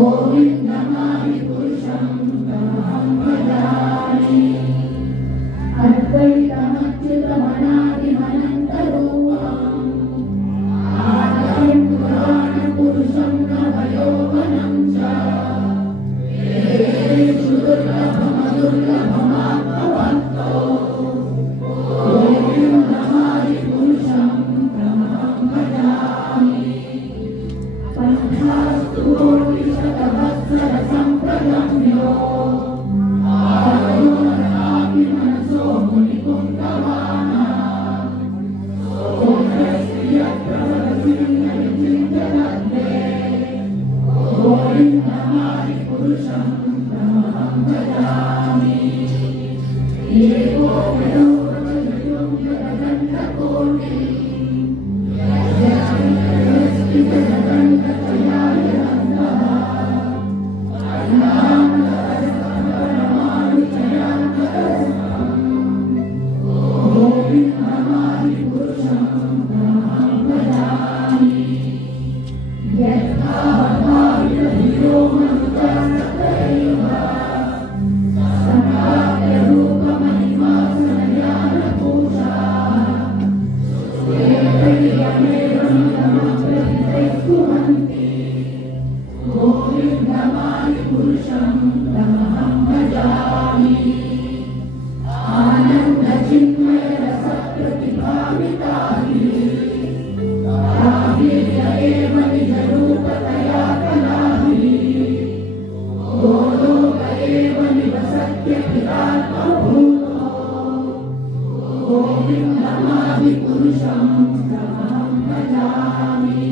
गोविन्दमादिपुरुषं तमहं भजामि अद्वैतमच्युतमनादिमनन्तरूपम् आद्यं पुराणपुरुषं नवयौवनं च वेदेषु दुर्लभमदुर्लभमात्मवन्तो गोविन्दमादिपुरुषं तमहं भजामि पञ्चास्तु कोटिशतवत्सरसम्प्रगम्यो आयुर्नापि मनसो मुनिकुन्तमानः सोऽयस्य यत्र वदति नचिन्तयते गोविन्दमादिपुरुषं तमहं भजामि एको विदुरजयो जगदण्डकोटिः गोविन्दमादिपुरुषं तमहं भजामि आनन्दचिन्मयरसप्रतिभाविताभिः एव निजरूपतया कलाभिः गोलोक एव निवसत्यखिलात्मभूतो गोविन्दमादिपुरुषं तमहं भजामि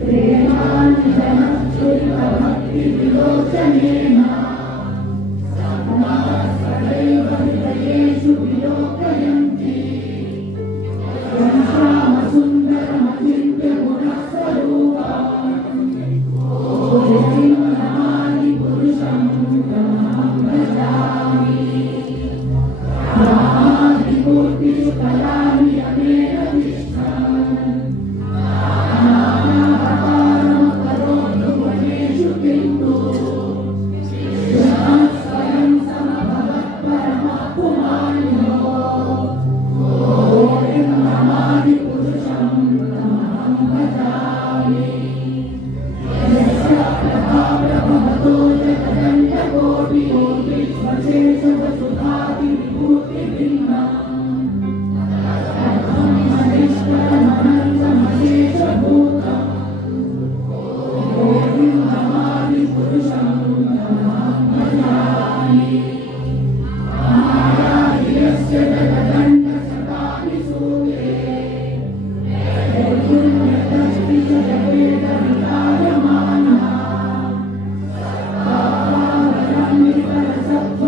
प्रेमाञ्जनश्चुरितभक्तिविलोचनेन सदैव हृदयेषु विलोकयन्ति श्यामसुन्दरमचिन्त्यगुणस्वरूपम् गोविन्दमादिपुरुषं तमहं भजामि नानादिमूर्तिषु कलानि अनेन तिष्ठन् नानावतारमकरोतु वनेषु किन्तु स्वयं समभवत्परमपुमान्यो गोविन्दमादिपुरुषं तमहं भजामि यस्य प्रभाप्रभवतो जगदण्डकोटिकोटिष्वशेषवसुधादिविभूतिभिन्नम् गोविन्दमादिपुरुषं तमहं भजामि महाराजस्य जगदण्डशतानि सूते दैवुण्यदस्ति च जगेतवितायमानः सर्वाभरणं विकलसत्त्व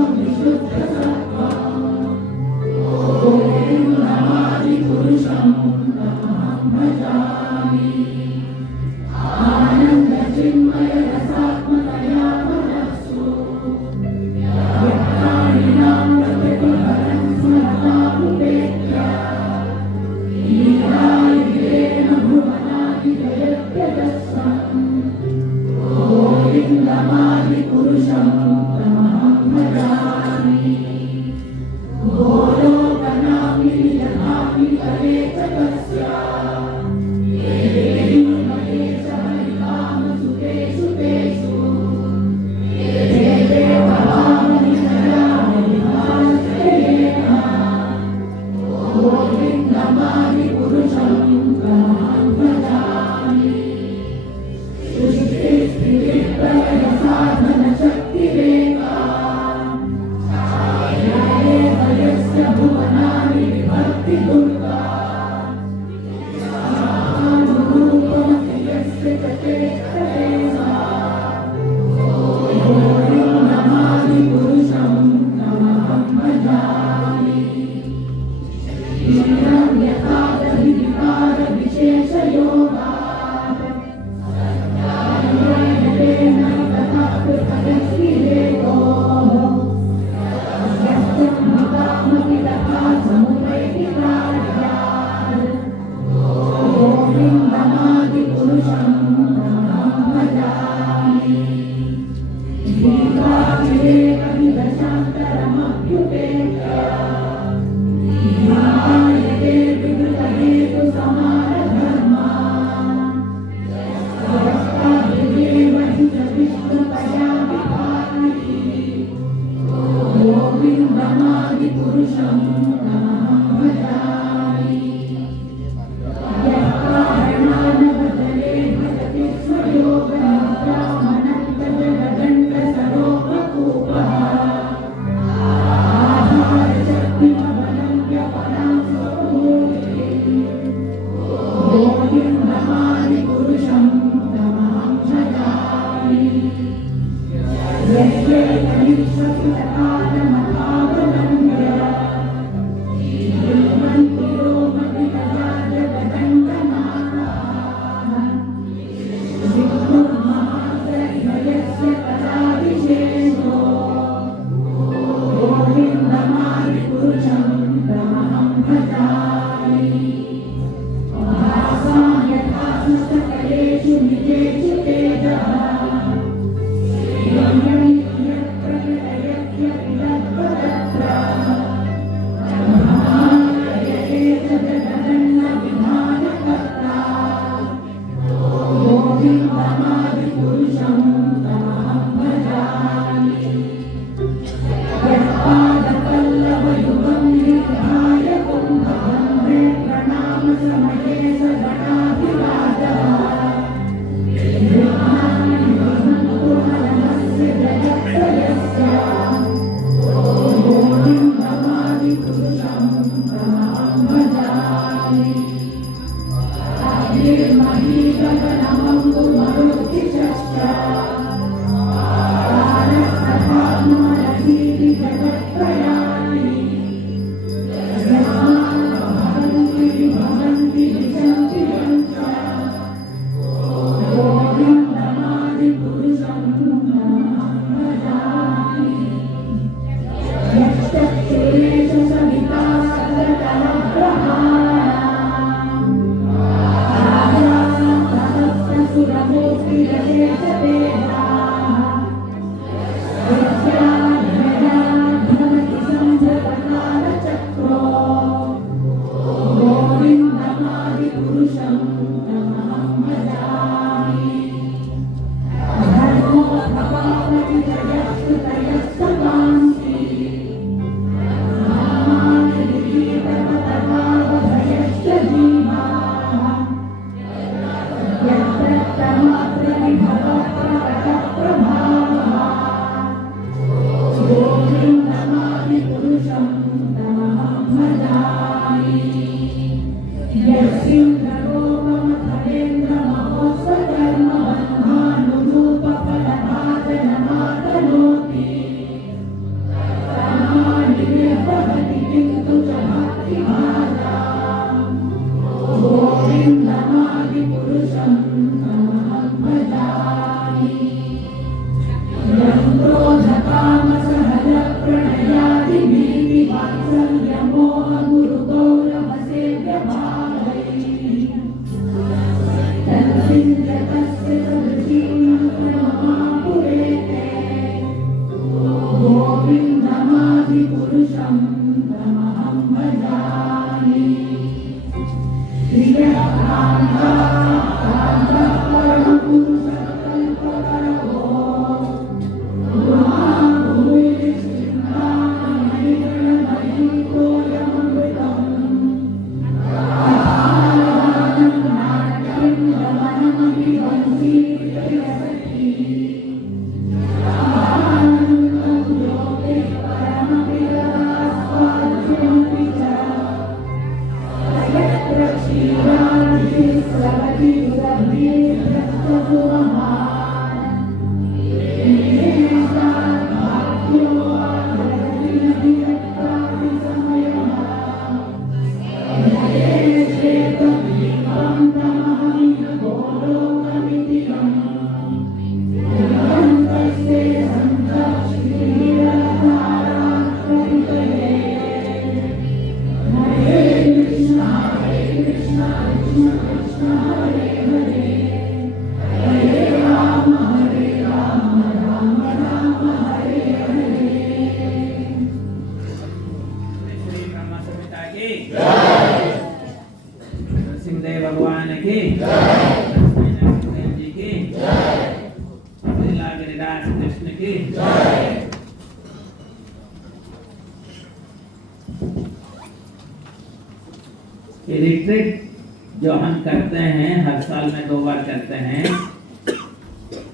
रिट्रीट जो हम करते हैं हर साल में 2 बार करते हैं,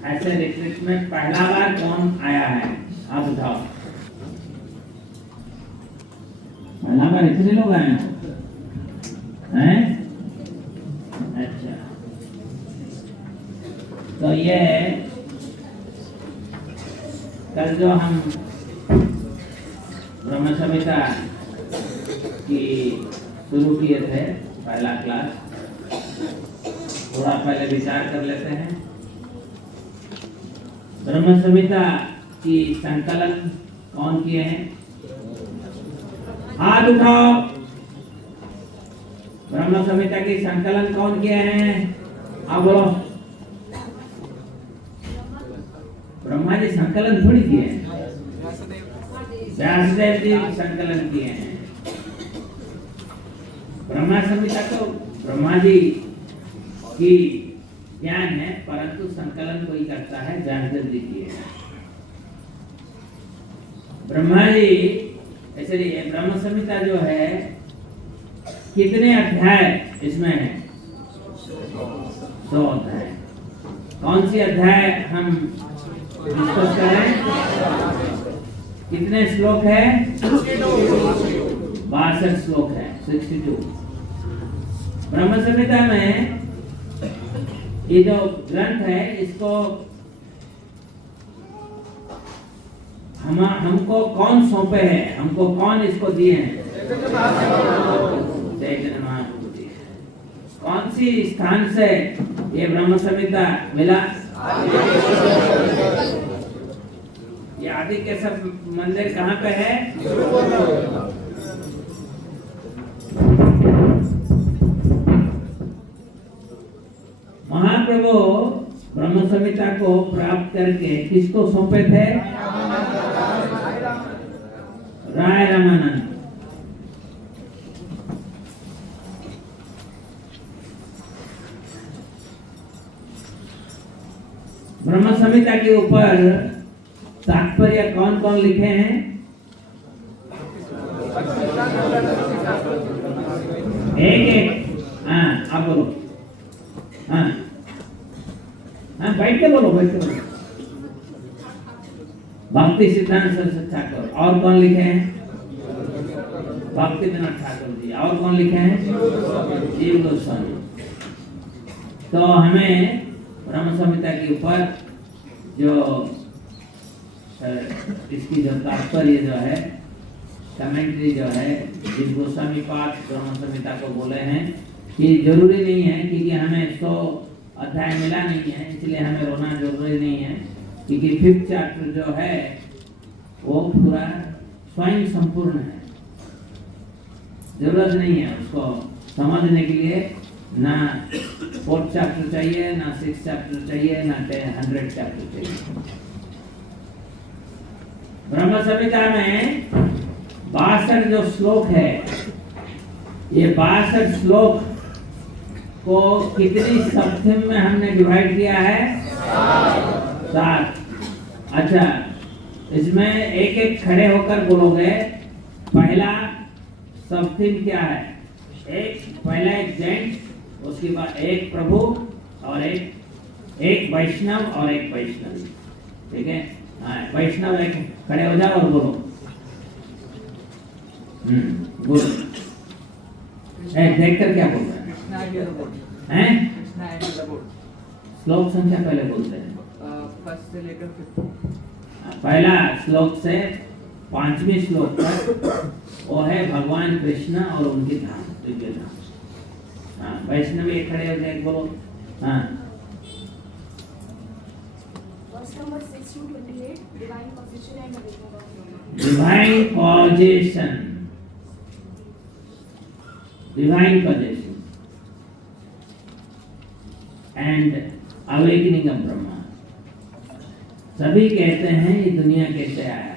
ऐसे रिट्रीट में पहला बार कौन आया है? आप बताओ। पहला बार इतने लोग आए हैं? अच्छा, तो ये कल जो हम ब्रह्म संहिता की शुरू किए थे पहला क्लास, थोड़ा पहले विचार कर लेते हैं। ब्रह्म संहिता की संकलन कौन किए हैं? हाथ उठाओ। ब्रह्म संहिता की संकलन कौन किए हैं? आप बोलो। ब्रह्मा जी संकलन थोड़ी किए हैं, व्यासदेव जी संकलन किए हैं। ब्रह्मा संहिता तो ब्रह्मा जी की ज्ञान है, परंतु संकलन कोई करता है, व्यासदेव जी किए हैं। ब्रह्मा जी ऐसे ब्रह्म संहिता जो है कितने अध्याय इसमें है? 100 अध्याय। कौन सी अध्याय हम डिस्कस करें? कितने श्लोक है? 62 श्लोक है, 62। ब्रह्म संहिता में ये जो ग्रंथ है, इसको हमको कौन सौंपे हैं? हमको कौन इसको दिए हैं? चैतन्य महाप्रभु दिए हैं। कौन सी स्थान से ये ब्रह्म संहिता मिला? ये आदि के सब मंदिर कहाँ पे है? महाप्रभु ब्रह्म संहिता को प्राप्त करके किसको सौंपे थे? राय रामानंद। ब्रह्म संहिता के ऊपर तात्पर्य कौन कौन लिखे हैं? एक। हाँ, आप बोलो। हाँ हाँ, बैठ के बोलो, बैठ के बोलो। भक्ति सिद्धांत सरस्वती ठाकुर। और कौन लिखे हैं? भक्ति विनोद ठाकुर जी। और कौन लिखे हैं? जीव गोस्वामी। तो हमें ब्रह्म संहिता के ऊपर जो इसकी जो तात्पर्य जो है, कमेंट्री जो है, जीव गोस्वामी पाठ ब्रह्म संहिता को बोले हैं कि जरूरी नहीं है, क्योंकि हमें 100 अध्याय मिला नहीं है, इसलिए हमें रोना जरूरी नहीं है, क्योंकि 5th चैप्टर जो है वो पूरा स्वयं संपूर्ण है। जरूरत नहीं है उसको समझने के लिए, ना 4th चैप्टर चाहिए, ना 6th चैप्टर चाहिए, ना 100 चैप्टर चाहिए। ब्रह्म संहिता में 62 जो श्लोक है, ये 62 श्लोक को कितनी सप्तम में हमने डिवाइड किया है? 7। अच्छा, इसमें एक एक खड़े होकर बोलोगे। पहला सप्तम क्या है? पहला एक जेंट्स, उसके बाद एक प्रभु और एक वैष्णव और एक वैष्णवी। ठीक है? हाँ, वैष्णव एक खड़े हो जाओ और बोलो। बोलो। देख कर क्या बोल रहे हैं? श्लोक संख्या पहले बोलते हैं। फर्स्ट से लेकर 5th। पहला श्लोक से 5वें श्लोक तक वो है भगवान कृष्ण और उनकी धाम, दिव्य धाम। हाँ, वैष्णव एक खड़े हो जाए, बोलो। हाँ, Verse number 6 to 28, divine position and awakening of Brahma. divine position, divine position and awakening of Brahma। सभी कहते हैं ये दुनिया कैसे आया,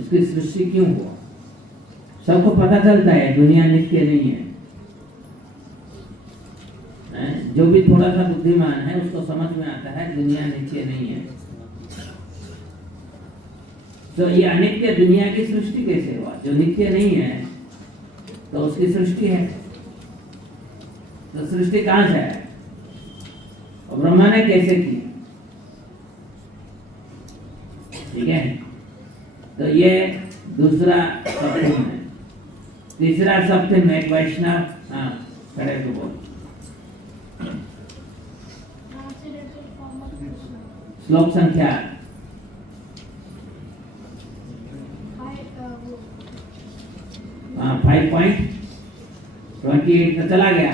इसकी सृष्टि क्यों हुआ। सबको पता चलता है दुनिया नित्य नहीं है। जो भी थोड़ा सा बुद्धिमान है उसको समझ में आता है दुनिया नित्य नहीं है। तो ये अनित्य दुनिया की सृष्टि कैसे हुआ? जो नित्य नहीं है तो उसकी सृष्टि है, तो सृष्टि कहां से है? और ब्रह्मा ने कैसे की? ठीक है? तो ये दूसरा सप्तम है। तीसरा सप्तम है एक वैष्णव। हाँ, खड़े तो बोल। श्लोक संख्या 5.28 तक चला गया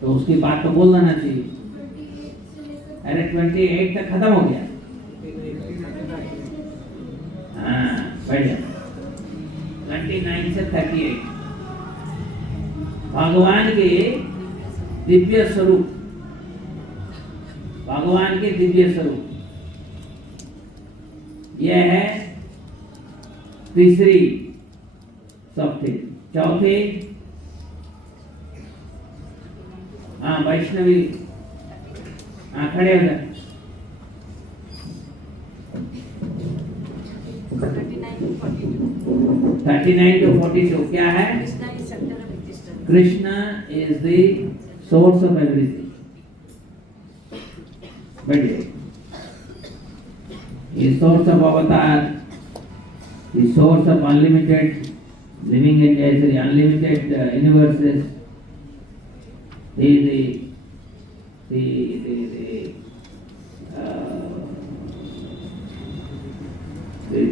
तो उसकी बात तो बोल देना चाहिए। 28 से लेकर अरे 28 तक खत्म हो गया। हाँ बढ़िया। 29 से 38 भगवान के दिव्य स्वरूप, भगवान के दिव्य स्वरूप, यह है तीसरी चौथी चौथी। हाँ वैष्णवी, हाँ खड़े हो जाए। 39 to 42 क्या है? Krishna is the source of everything. बढ़िया। He is source of avatar, the source of unlimited living entities, unlimited universes. He is the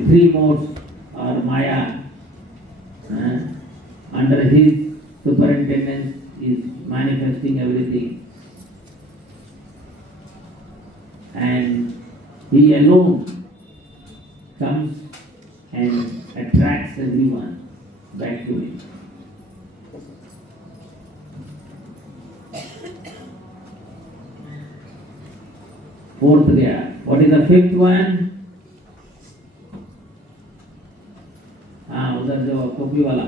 three modes or Maya. Under his superintendence is manifesting everything, and he alone comes and attracts everyone back to him. Fourth gaya. What is the fifth one? हाँ उधर जो टोपी वाला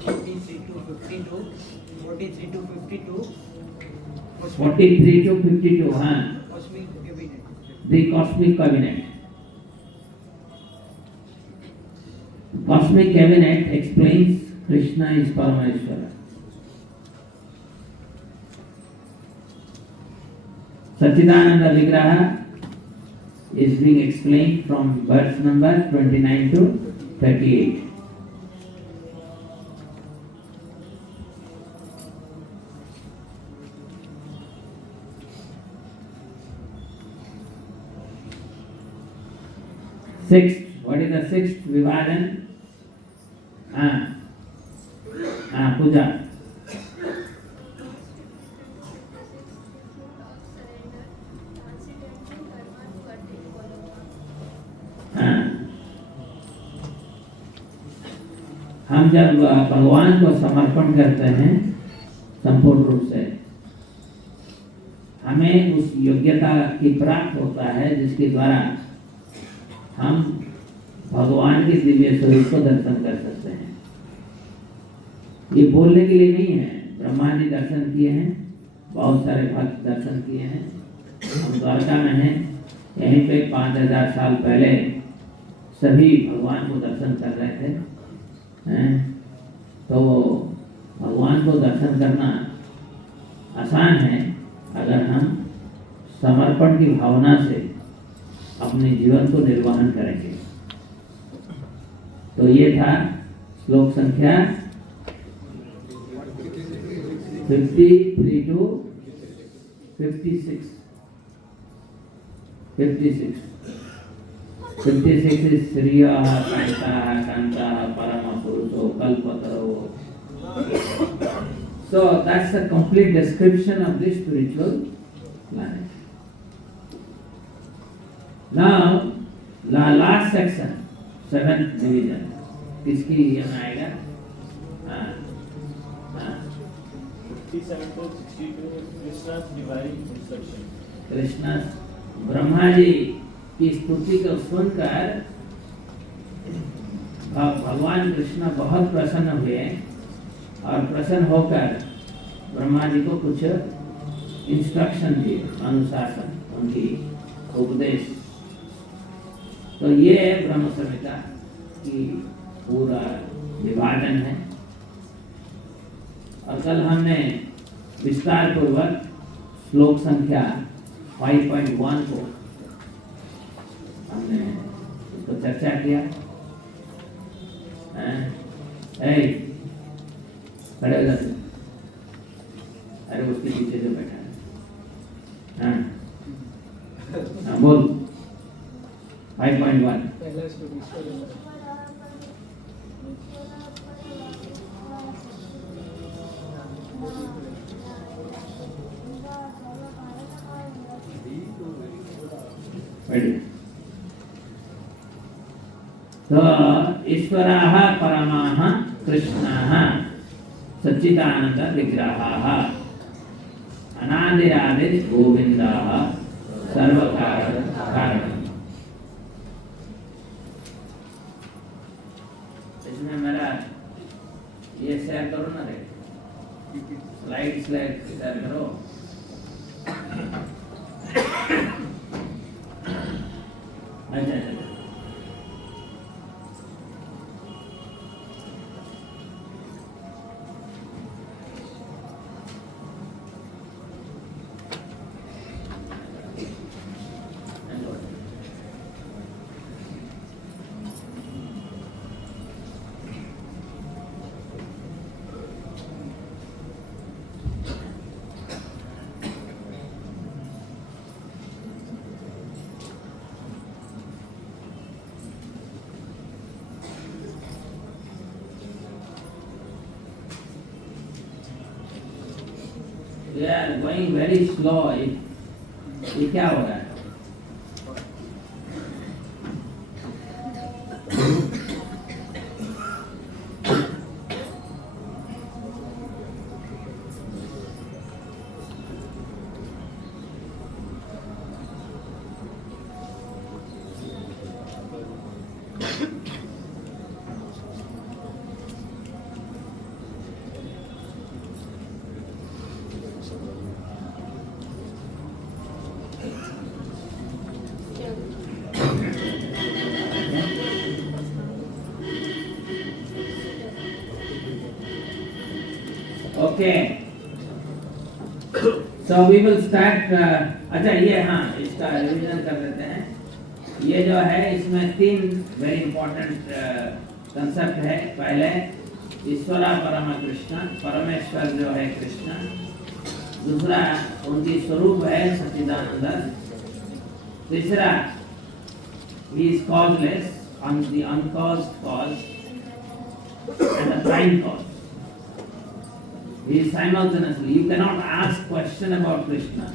43 to 52, 43 to 52, 43 to 52 हाँ cosmic cabinet. the cosmic cabinet. Cosmic cabinet explains Krishna is Parameshwara. Satchidananda Vigraha is being explained from verse number 29 to 38. Sixth, what is the sixth Vivadhan? Puja. हम जब भगवान को समर्पण करते हैं संपूर्ण रूप से, हमें उस योग्यता की प्राप्त होता है जिसके द्वारा हम भगवान के दिव्य स्वरूप को दर्शन कर सकते हैं। ये बोलने के लिए नहीं है। ब्रह्मा जी दर्शन किए हैं, बहुत सारे भक्त दर्शन किए हैं। हम द्वारका में हैं, यहीं पे 5000 साल पहले सभी भगवान को दर्शन कर रहे थे। तो भगवान को दर्शन करना आसान है अगर हम समर्पण की भावना से अपने जीवन को निर्वहन करेंगे। तो ये था श्लोक संख्या 53 to 56. 56 is Sriya Kanta Parama Puruso Kalpataro. So that's the complete description of this spiritual planet. Now, the last section, 7th division. किसकी ये में आएगा? 57 to 62 Krishna's divine instruction. Krishna Brahma ji की स्तुति को सुनकर भगवान कृष्ण बहुत प्रसन्न हुए और प्रसन्न होकर ब्रह्मा जी को कुछ इंस्ट्रक्शन दिए, अनुशासन, उनकी उपदेश। तो ये ब्रह्म संहिता की पूरा विभाजन है। और कल हमने विस्तार पूर्वक श्लोक संख्या 5.1 को हमने इसको चर्चा किया। खड़े हो जाते, अरे उसके पीछे जो बैठा है। हाँ बोल 5.1। पहला स्टोरी बैठिए। तो ईश्वराः परमाः कृष्णाः सच्चिदानंद विग्रहाः अनादिरादिर गोविंदाः सर्वकारणम्। इसमें मेरा ये शेयर करो ना रे, स्लाइड शेयर करो। अच्छा अच्छा We are going very slow. ये क्या हो रहा है? Okay. So we will start. अच्छा ये हाँ इसका रिवीजन कर लेते हैं। ये जो है इसमें 3 वेरी इंपॉर्टेंट कंसेप्ट है। पहले ईश्वरा परम कृष्ण, परमेश्वर जो है कृष्ण। दूसरा उनकी स्वरूप है सच्चिदानंद। तीसरा he is causeless, the uncaused cause and the prime cause. He is simultaneously. You cannot ask question about Krishna.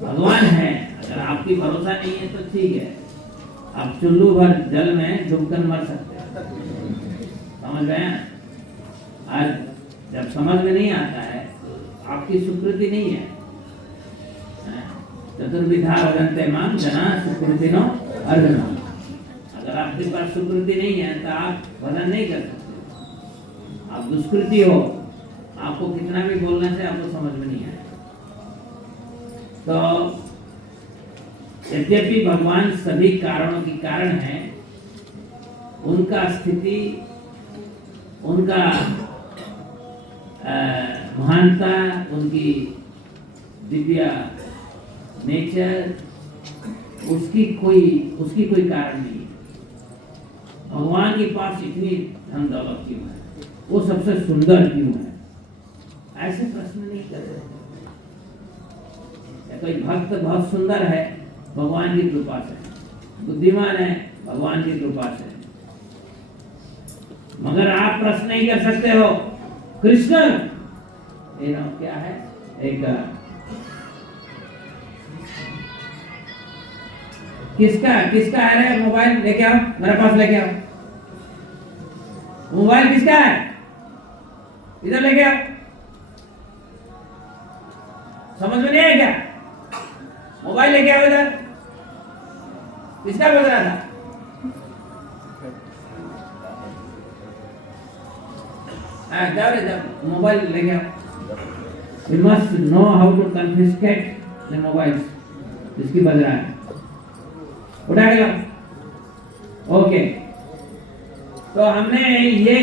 भगवान है, अगर आपकी भरोसा नहीं है तो ठीक है, आप चुल्लू भर जल में डूबकर मर सकते हैं। समझ गए? आज जब समझ में नहीं आता है, आपकी सुकृति नहीं है। चतुर्विधा वदन्ते मां जना सुकृतिनो अर्जुनो। अगर आपके पास सुकृति नहीं है तो आप भजन नहीं कर सकते। आप दुष्कृति हो, आपको कितना भी बोलने से आपको समझ में नहीं आए। तो यद्यपि भगवान सभी कारणों की कारण है, उनका स्थिति, उनका महानता, उनकी दिव्य नेचर, उसकी कोई कारण नहीं है। भगवान के पास इतनी धन दौलत क्यों है, वो सबसे सुंदर क्यों है, ऐसे प्रश्न नहीं कर रहे। कोई भक्त बहुत सुंदर है, भगवान की कृपा से, बुद्धिमान है, भगवान की कृपा से। मगर आप प्रश्न नहीं कर सकते हो कृष्ण ये नाम क्या है, एक किसका है रे? मोबाइल लेके आओ, मेरे पास लेके आओ। मोबाइल किसका है? इधर लेके आओ। समझ में नहीं आया क्या? मोबाइल लेके आओ इधर। किसका बोल रहा था? जाओ रे जाओ, मोबाइल लेके आओ। We must know how to confiscate the mobiles. जिसकी बज रहा है उठा के लाओ। ओके, तो हमने ये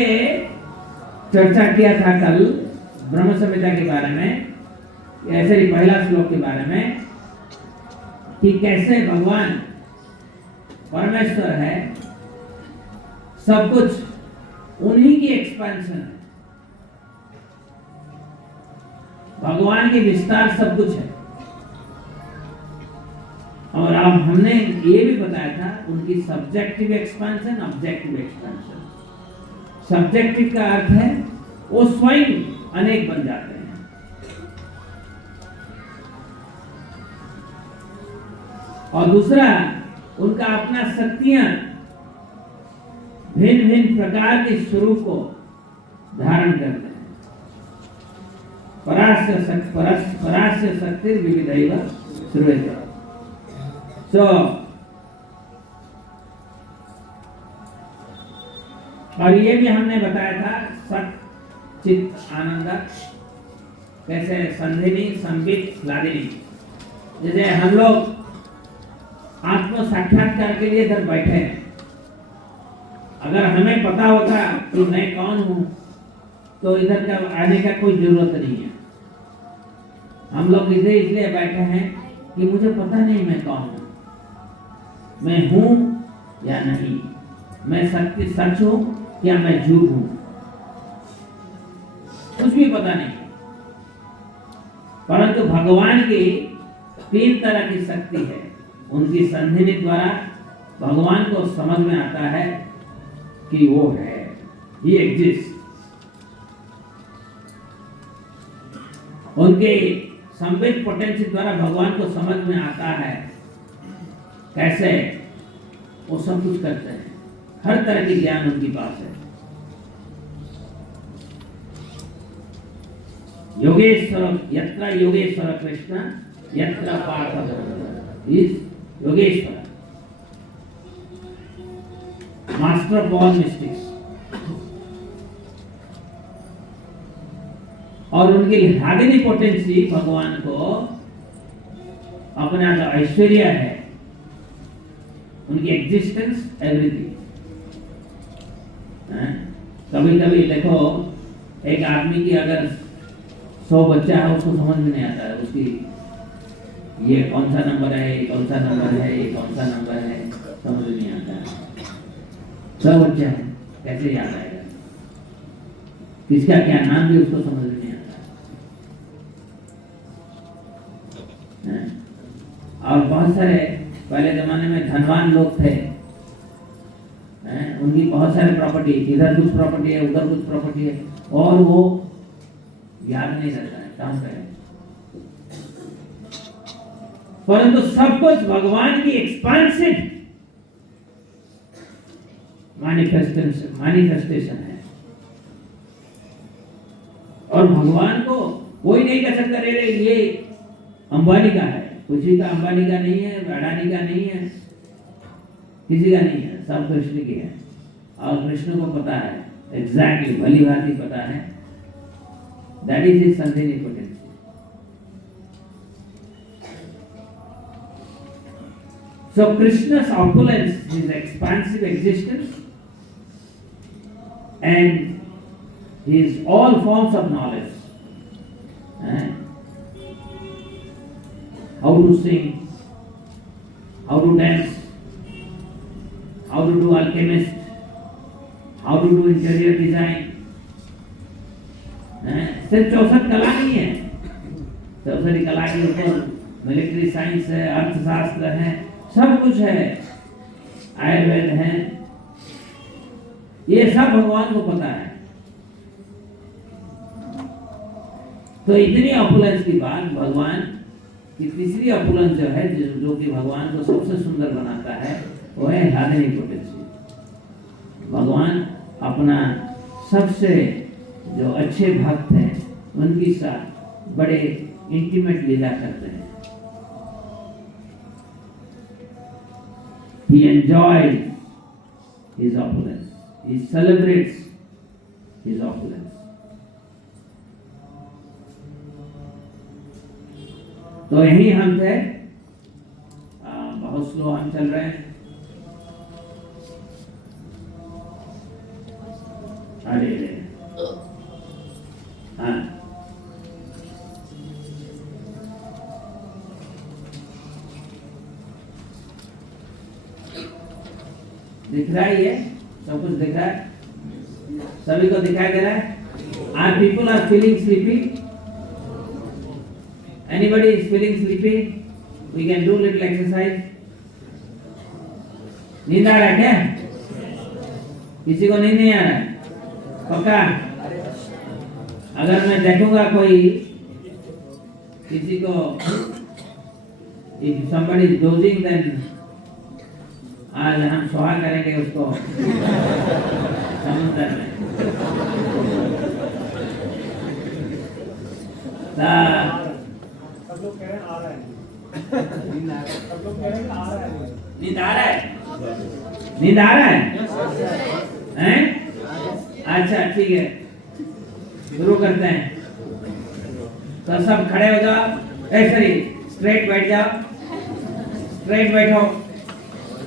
चर्चा किया था कल ब्रह्म संहिता के बारे में, ऐसे ही पहला श्लोक के बारे में, कि कैसे भगवान परमेश्वर है, सब कुछ उन्हीं की एक्सपेंशन है। भगवान के विस्तार सब कुछ है। और अब हमने ये भी बताया था उनकी subjective expansion, objective expansion. Subjective का अर्थ है वो स्वयं अनेक बन जाते हैं। और दूसरा उनका अपना शक्तियां भिन्न भिन्न प्रकार के स्वरूप को धारण करते हैं। परास्य शक्ति विविधैव श्रूयते। सो और ये भी हमने बताया था सत चित आनंद कैसे संधिनी संबित लादिनी। जैसे हम लोग आत्म साक्षात्कार के लिए इधर बैठे हैं, अगर हमें पता होता कि मैं कौन हूं तो इधर का आने का कोई जरूरत नहीं है। हम लोग इधर इसलिए बैठे हैं कि मुझे पता नहीं मैं कौन हूं, मैं हूं या नहीं, मैं सच हूं या मैं झूठ हूं, कुछ भी पता नहीं। परंतु भगवान की 3 तरह की शक्ति है। उनकी संधिनी द्वारा भगवान को समझ में आता है कि वो है, ही एग्जिस्ट। उनके संवेद पोटेंशियल द्वारा भगवान को समझ में आता है कैसे वो सब कुछ करते हैं। हर तरह की ज्ञान उनके पास है। योगेश्वर यत्र योगेश्वर कृष्ण यत्र Partha is Yogeshwar, master of all mystics. और उनकी लादिनी पोटेंसी भगवान को अपना जो ऐश्वर्य है, उनकी एग्जिस्टेंस, एवरीथिंग। कभी कभी देखो एक आदमी की अगर 100 बच्चा है, उसको समझ में नहीं आता है उसकी ये कौन सा नंबर है, ये कौन सा नंबर है, ये कौन सा नंबर है, समझ नहीं आता है। 100 बच्चा है, कैसे याद आएगा? किसका क्या नाम भी उसको समझ में नहीं आता है। और बहुत सारे पहले जमाने में धनवान लोग थे, उनकी बहुत सारे प्रॉपर्टी, इधर कुछ प्रॉपर्टी है, उधर कुछ प्रॉपर्टी है, और वो याद नहीं रहता है कहां पे है। परंतु सब कुछ भगवान की एक्सपांसिव मैनिफेस्टेशन है। और भगवान को कोई नहीं कह सकता रे ये अंबानी का है, किसी का अंबानी का नहीं है, अडानी का नहीं है, किसी का नहीं है, सब कृष्ण की है। और कृष्ण को पता है एग्जैक्टली, भली भांति पता है। दैट इज हिज संधिनी potency. So Krishna's opulence, his expansive existence, and his all forms of knowledge, how to sing, how to dance, how to do alchemist, how to do interior design, सिर्फ 64 कला नहीं है। 64 कला के ऊपर military science है, अर्थशास्त्र है, सब कुछ है, आयुर्वेद है, ये सब भगवान को पता है। तो इतनी ऑपुलेंस की बात, भगवान की तीसरी ऑपुलेंस जो है, जो कि भगवान को सबसे सुंदर बनाता है, वो है लादिनी पोटेंसी। भगवान अपना सबसे जो अच्छे भक्त हैं उनके साथ बड़े इंटीमेट लीला करते हैं। He enjoys his opulence. He celebrates his opulence. तो यही हम थे, बहुत स्लो हम चल रहे हैं। अरे हाँ, दिख रहा है, ये सब कुछ दिख रहा है, सभी को दिखाई दे रहा है। Our people are feeling sleepy. Anybody is feeling sleepy? We can do little exercise. नींद आ रहा है क्या? किसी को नींद नहीं आ रहा है? पक्का? अगर मैं देखूंगा कोई किसी को If somebody is dozing, then आज हम सुहा करेंगे उसको समुद्र में। सब लोग कह रहे हैं आ रहा है। सब लोग कह रहे हैं आ रहा है। नींद आ रहा है? नींद आ रहा है? हैं? अच्छा ठीक है, शुरू करते हैं। तो सब खड़े हो जाओ, सॉरी स्ट्रेट बैठ जाओ, स्ट्रेट बैठो।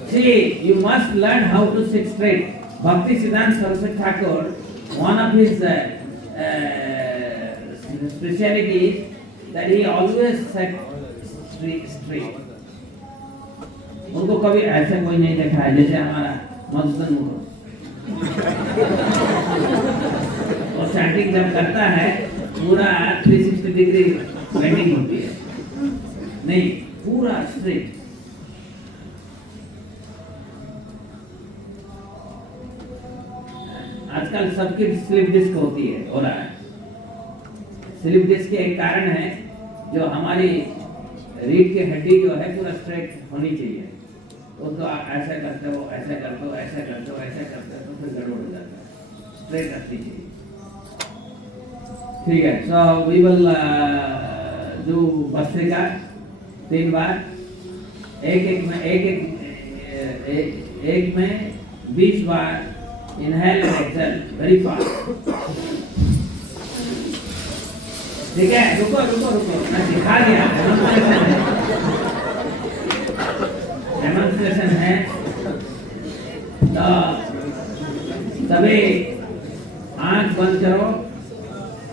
See, you must learn how to sit straight. Bhakti Siddhanta Saraswati Thakur, one of his specialities that he always sat straight. उनको कभी ऐसा कोई नहीं देखा है जैसे हमारा मधुसूदन मुखर्जी। और स्टैंडिंग जब करता है पूरा 360 डिग्री बेंडिंग होती है, नहीं पूरा स्ट्रेट। आजकल सबकी स्लिप डिस्क होती है, हो रहा है। स्लिप डिस्क के एक कारण है जो हमारी रीढ़ की हड्डी जो है पूरा स्ट्रेट होनी चाहिए। तो ऐसा करते हो, ऐसा करते हो, ऐसा करते हो, ऐसा करते हो तो फिर गड़बड़ हो जाता है। स्ट्रेट रखनी चाहिए। ठीक है, so we will do bhastrika 3 बार, एक में 20 बार inhale and exhale very fast. ठीक है, रुको रुको रुको, मैं दिखा दिया, डेमोन्स्ट्रेशन है। तो सभी आंख बंद करो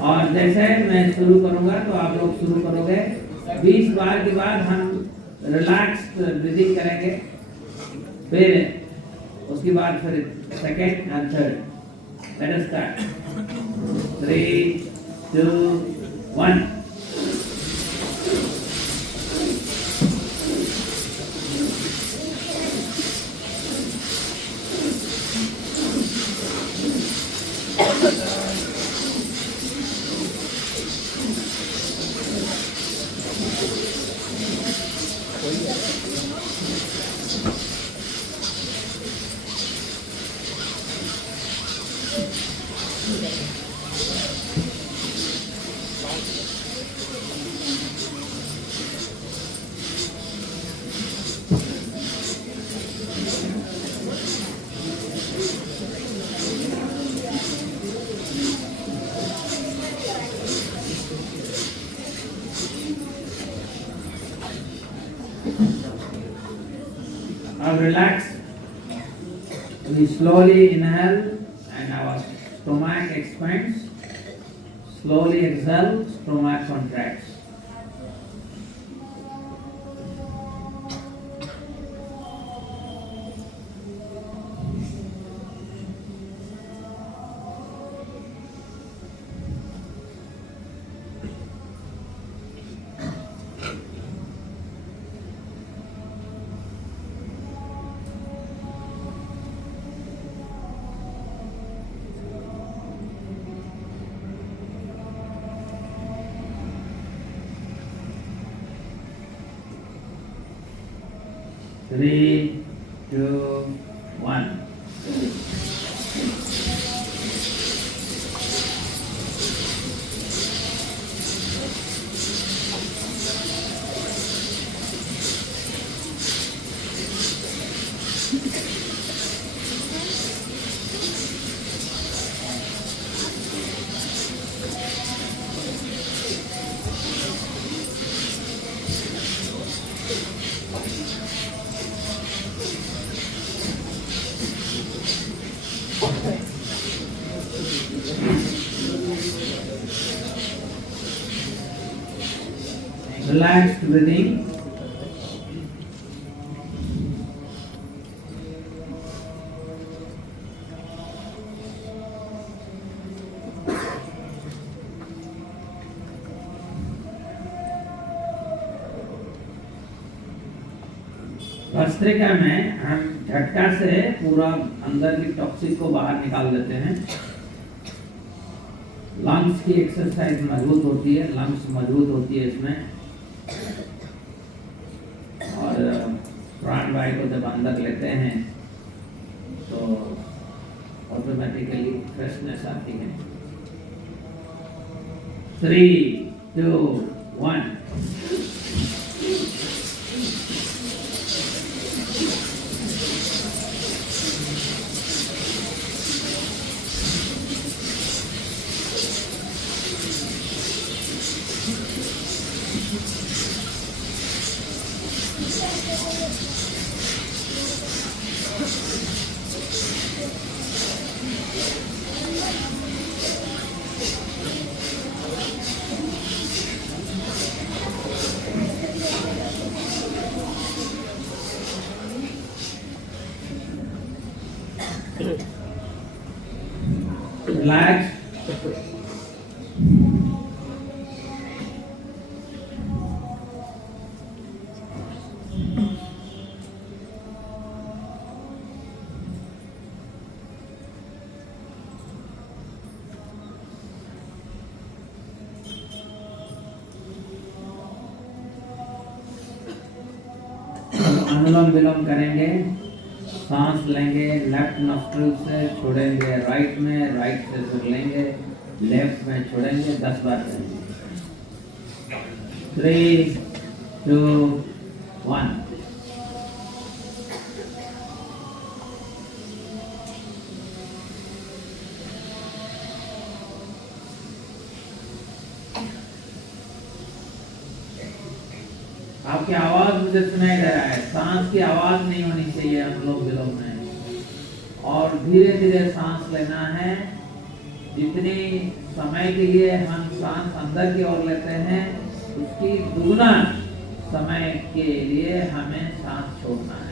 और जैसे मैं शुरू करूंगा तो आप लोग शुरू करोगे। 20 बार के बाद हम रिलैक्स ब्रीदिंग करेंगे, फिर उसके बाद फिर second and third. Let us start. 3, 2, 1। Now relax. We slowly inhale and our stomach expands. Slowly exhale, stomach contracts. Three, 2, 1. Relaxed breathing. Bhastrika में हम झटका से पूरा अंदर की टॉक्सिक को बाहर निकाल देते हैं। लंग्स की एक्सरसाइज मजबूत होती है, लंग्स मजबूत होती है इसमें। दवाई को जब अंदर लेते हैं तो ऑटोमेटिकली फ्रेशनेस आती है। 3, 2, 1। Relax. अनुलोम विलोम करेंगे। सांस लेंगे लेफ्ट नॉस्ट्रिल से, छोड़ेंगे राइट में, राइट से फिर लेंगे लेफ्ट में, छोड़ेंगे। 10 बार करेंगे। 3, 2, 1। आपकी आवाज मुझे सुनाई दे रहा है, सांस की आवाज नहीं होनी चाहिए अनुलोम विलोम में। और धीरे धीरे सांस लेना है। जितनी समय के लिए हम सांस अंदर की ओर लेते हैं उसकी दुगना समय के लिए हमें सांस छोड़ना है।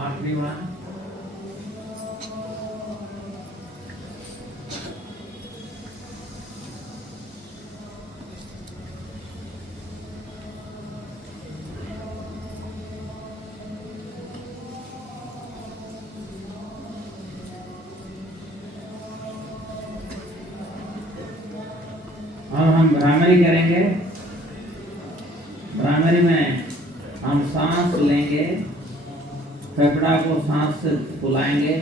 आखिरी बार। अब हम भ्रामरी करेंगे। भ्रामरी में हम सांस लेंगे, फेफड़ा को सांस से फुलाएंगे,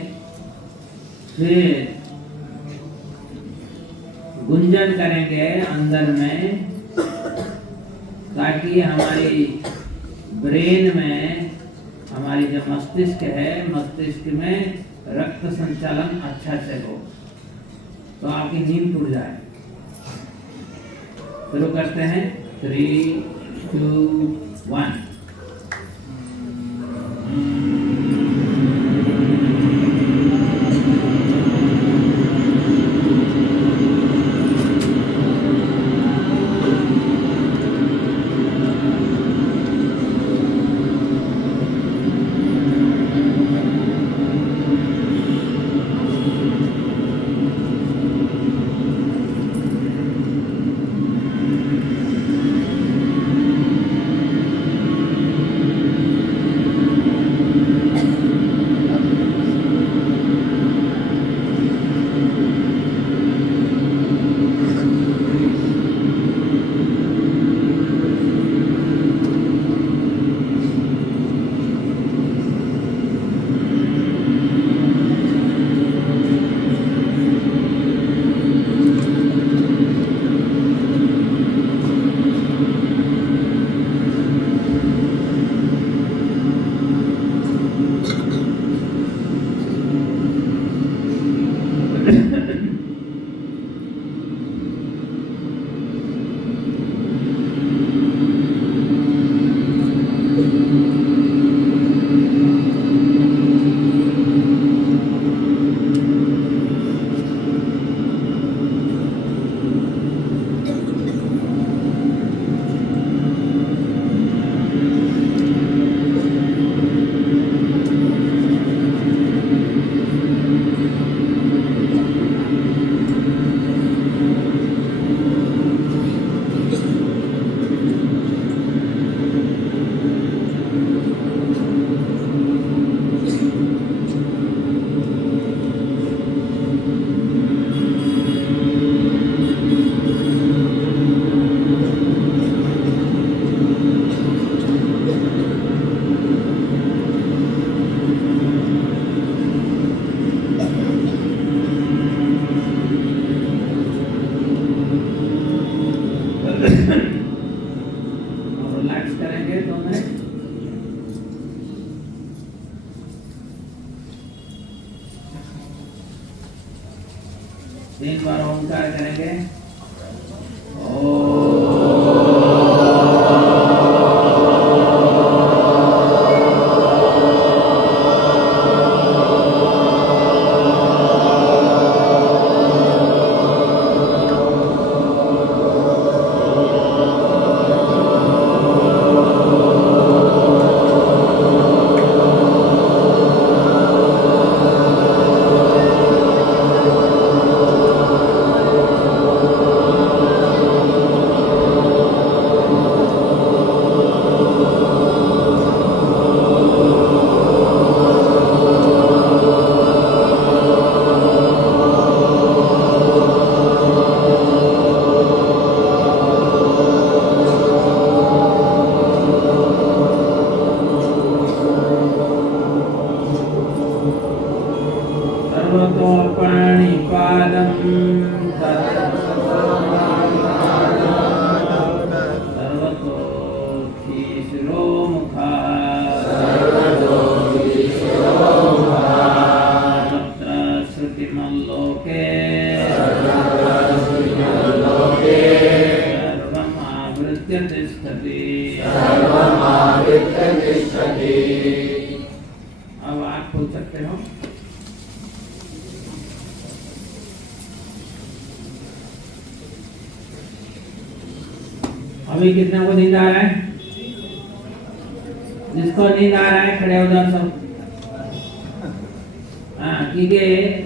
फिर गुंजन करेंगे अंदर में, ताकि हमारी ब्रेन में, हमारी जो मस्तिष्क है, मस्तिष्क में रक्त संचालन अच्छा से हो, तो आपकी नींद टूट जाए। शुरू करते हैं। 3, 2, 1। 3 बार ओंकार करेंगे। अब आप खोल सकते हो। अभी कितने को नींद आ रहा है? जिसको नींद आ रहा है खड़े हो जाओ सब। हाँ, क्योंकि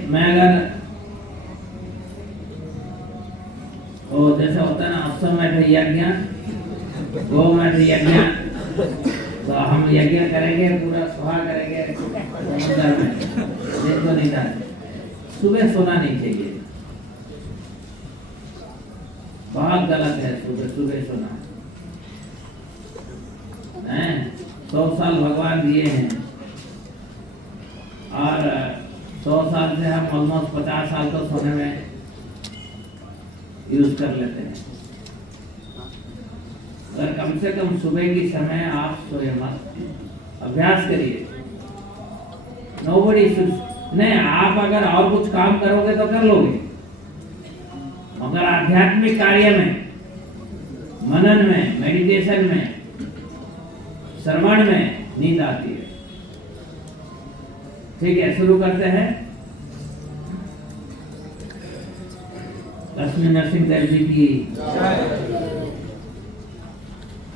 मैं अगर वो जैसा होता है ना, अश्वमेध यज्ञ, गोमेध यज्ञ, तो हम यज्ञ करेंगे, पूरा सुहा करेंगे समुद्र में। जिनको नींद आ रहा है सुबह सोना नहीं चाहिए, बहुत गलत है सुबह सुबह सोना। 100 साल भगवान दिए हैं और 100 साल से हम ऑलमोस्ट 50 साल तो सोने में यूज कर लेते हैं। अगर कम से कम सुबह की समय आप सोए मत, अभ्यास करिए। नोबडी नहीं, आप अगर और कुछ काम करोगे तो कर लोगे, मगर आध्यात्मिक कार्य में, मनन में, मेडिटेशन में, श्रवण में नींद आती है। ठीक है, शुरू करते हैं। लक्ष्मी नरसिंह देव जी की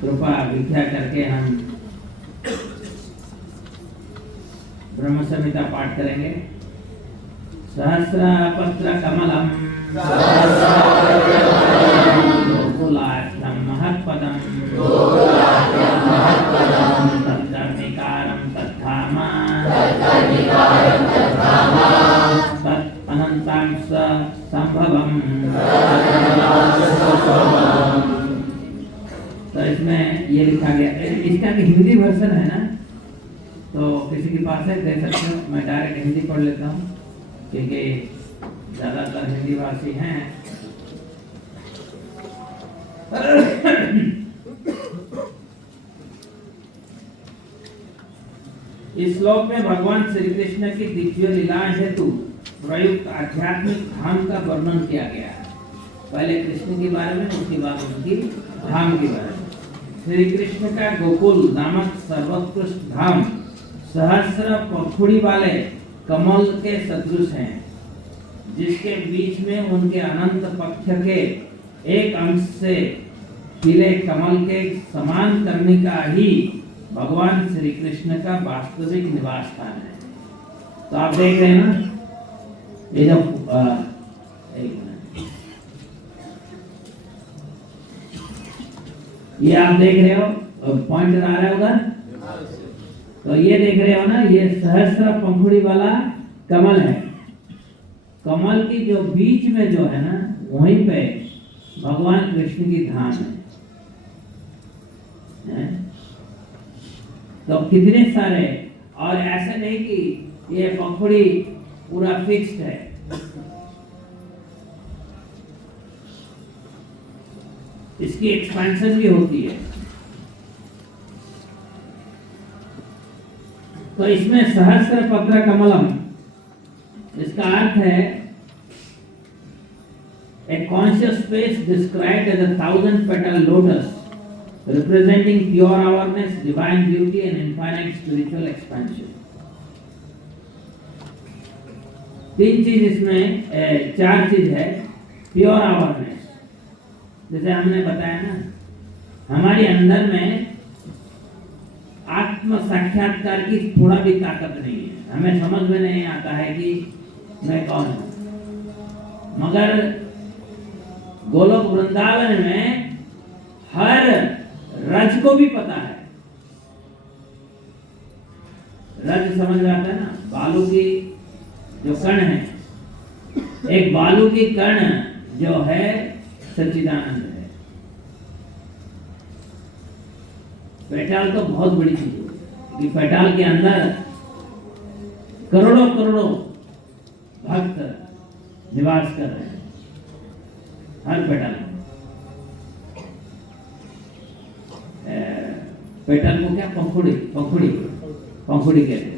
कृपा भिक्षा करके हम ब्रह्म संहिता पाठ करेंगे। सहस्रपत्र कमलम गोकुलाख्यम महत्पदम तत्कर्णिकारं तद्धामा तत् अनंतांश संभवम। तो इसमें ये लिखा गया, इसका भी हिंदी वर्जन है ना, तो किसी के पास है दे सकते हो। मैं डायरेक्ट हिंदी पढ़ लेता हूँ क्योंकि ज़्यादातर हिंदी भाषी हैं। इस श्लोक में भगवान श्री कृष्ण की दिव्य लीलाएं हेतु प्रयुक्त आध्यात्मिक धाम का वर्णन किया गया है। पहले कृष्ण के बारे में, उसके बाद उनकी धाम के बारे में। श्री कृष्ण का गोकुल नामक सर्वोत्कृष्ट धाम सहस्र पंखुड़ी वाले कमल के सदृश हैं, जिसके बीच में उनके अनंत पक्ष के एक अंश से खिले कमल के समान करने का ही भगवान श्री कृष्ण का वास्तविक निवास स्थान है। तो आप देख रहे हैं ना, ये जो ये आप देख रहे हो, पॉइंटर आ रहा है उधर, तो ये देख रहे हो ना, ये सहस्र पंखुड़ी वाला कमल है। कमल की जो बीच में जो है ना, वहीं पे भगवान कृष्ण की धाम है। तो कितने सारे, और ऐसा नहीं कि ये पंखुड़ी पूरा फिक्स्ड है, इसकी एक्सपेंशन भी होती है। तो इसमें सहस्र पत्र कमलम, इसका अर्थ है A conscious space described as a 1,000-petal lotus, representing pure awareness, divine beauty, and infinite spiritual expansion. तीन चीज इसमें, चार चीज है। प्योर अवेयरनेस, जैसे हमने बताया ना, हमारे अंदर में आत्म साक्षात्कार की थोड़ा भी ताकत नहीं है। हमें समझ में नहीं आता है कि मैं कौन हूं, मगर गोलोक वृंदावन में हर रज को भी पता है। रज समझ आता है ना, बालू की जो कण है, एक बालू की कण जो है सच्चिदानंद है। पेटाल तो बहुत बड़ी चीज है कि पेटाल के अंदर करोड़ों करोड़ों भक्त निवास कर रहे हैं, हर पेटाल में। पेटाल को क्या पंखुड़ी पंखुड़ी पंखुड़ी कहते हैं।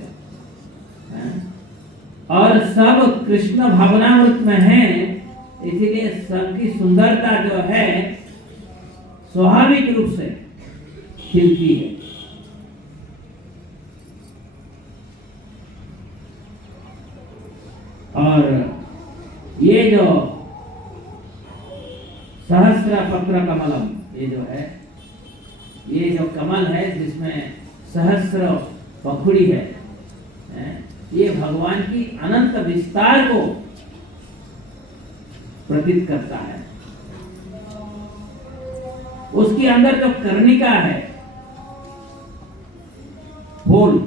और सब कृष्ण भावनामृत में है, इसीलिए सबकी सुंदरता जो है स्वाभाविक रूप से खिलती है। और ये जो सहस्र पत्र कमलम, ये जो है, ये जो कमल है जिसमें सहस्र पंखुड़ी है, ये भगवान की अनंत विस्तार को प्रतीत करता है। उसके अंदर जो कर्णिका है, फूल,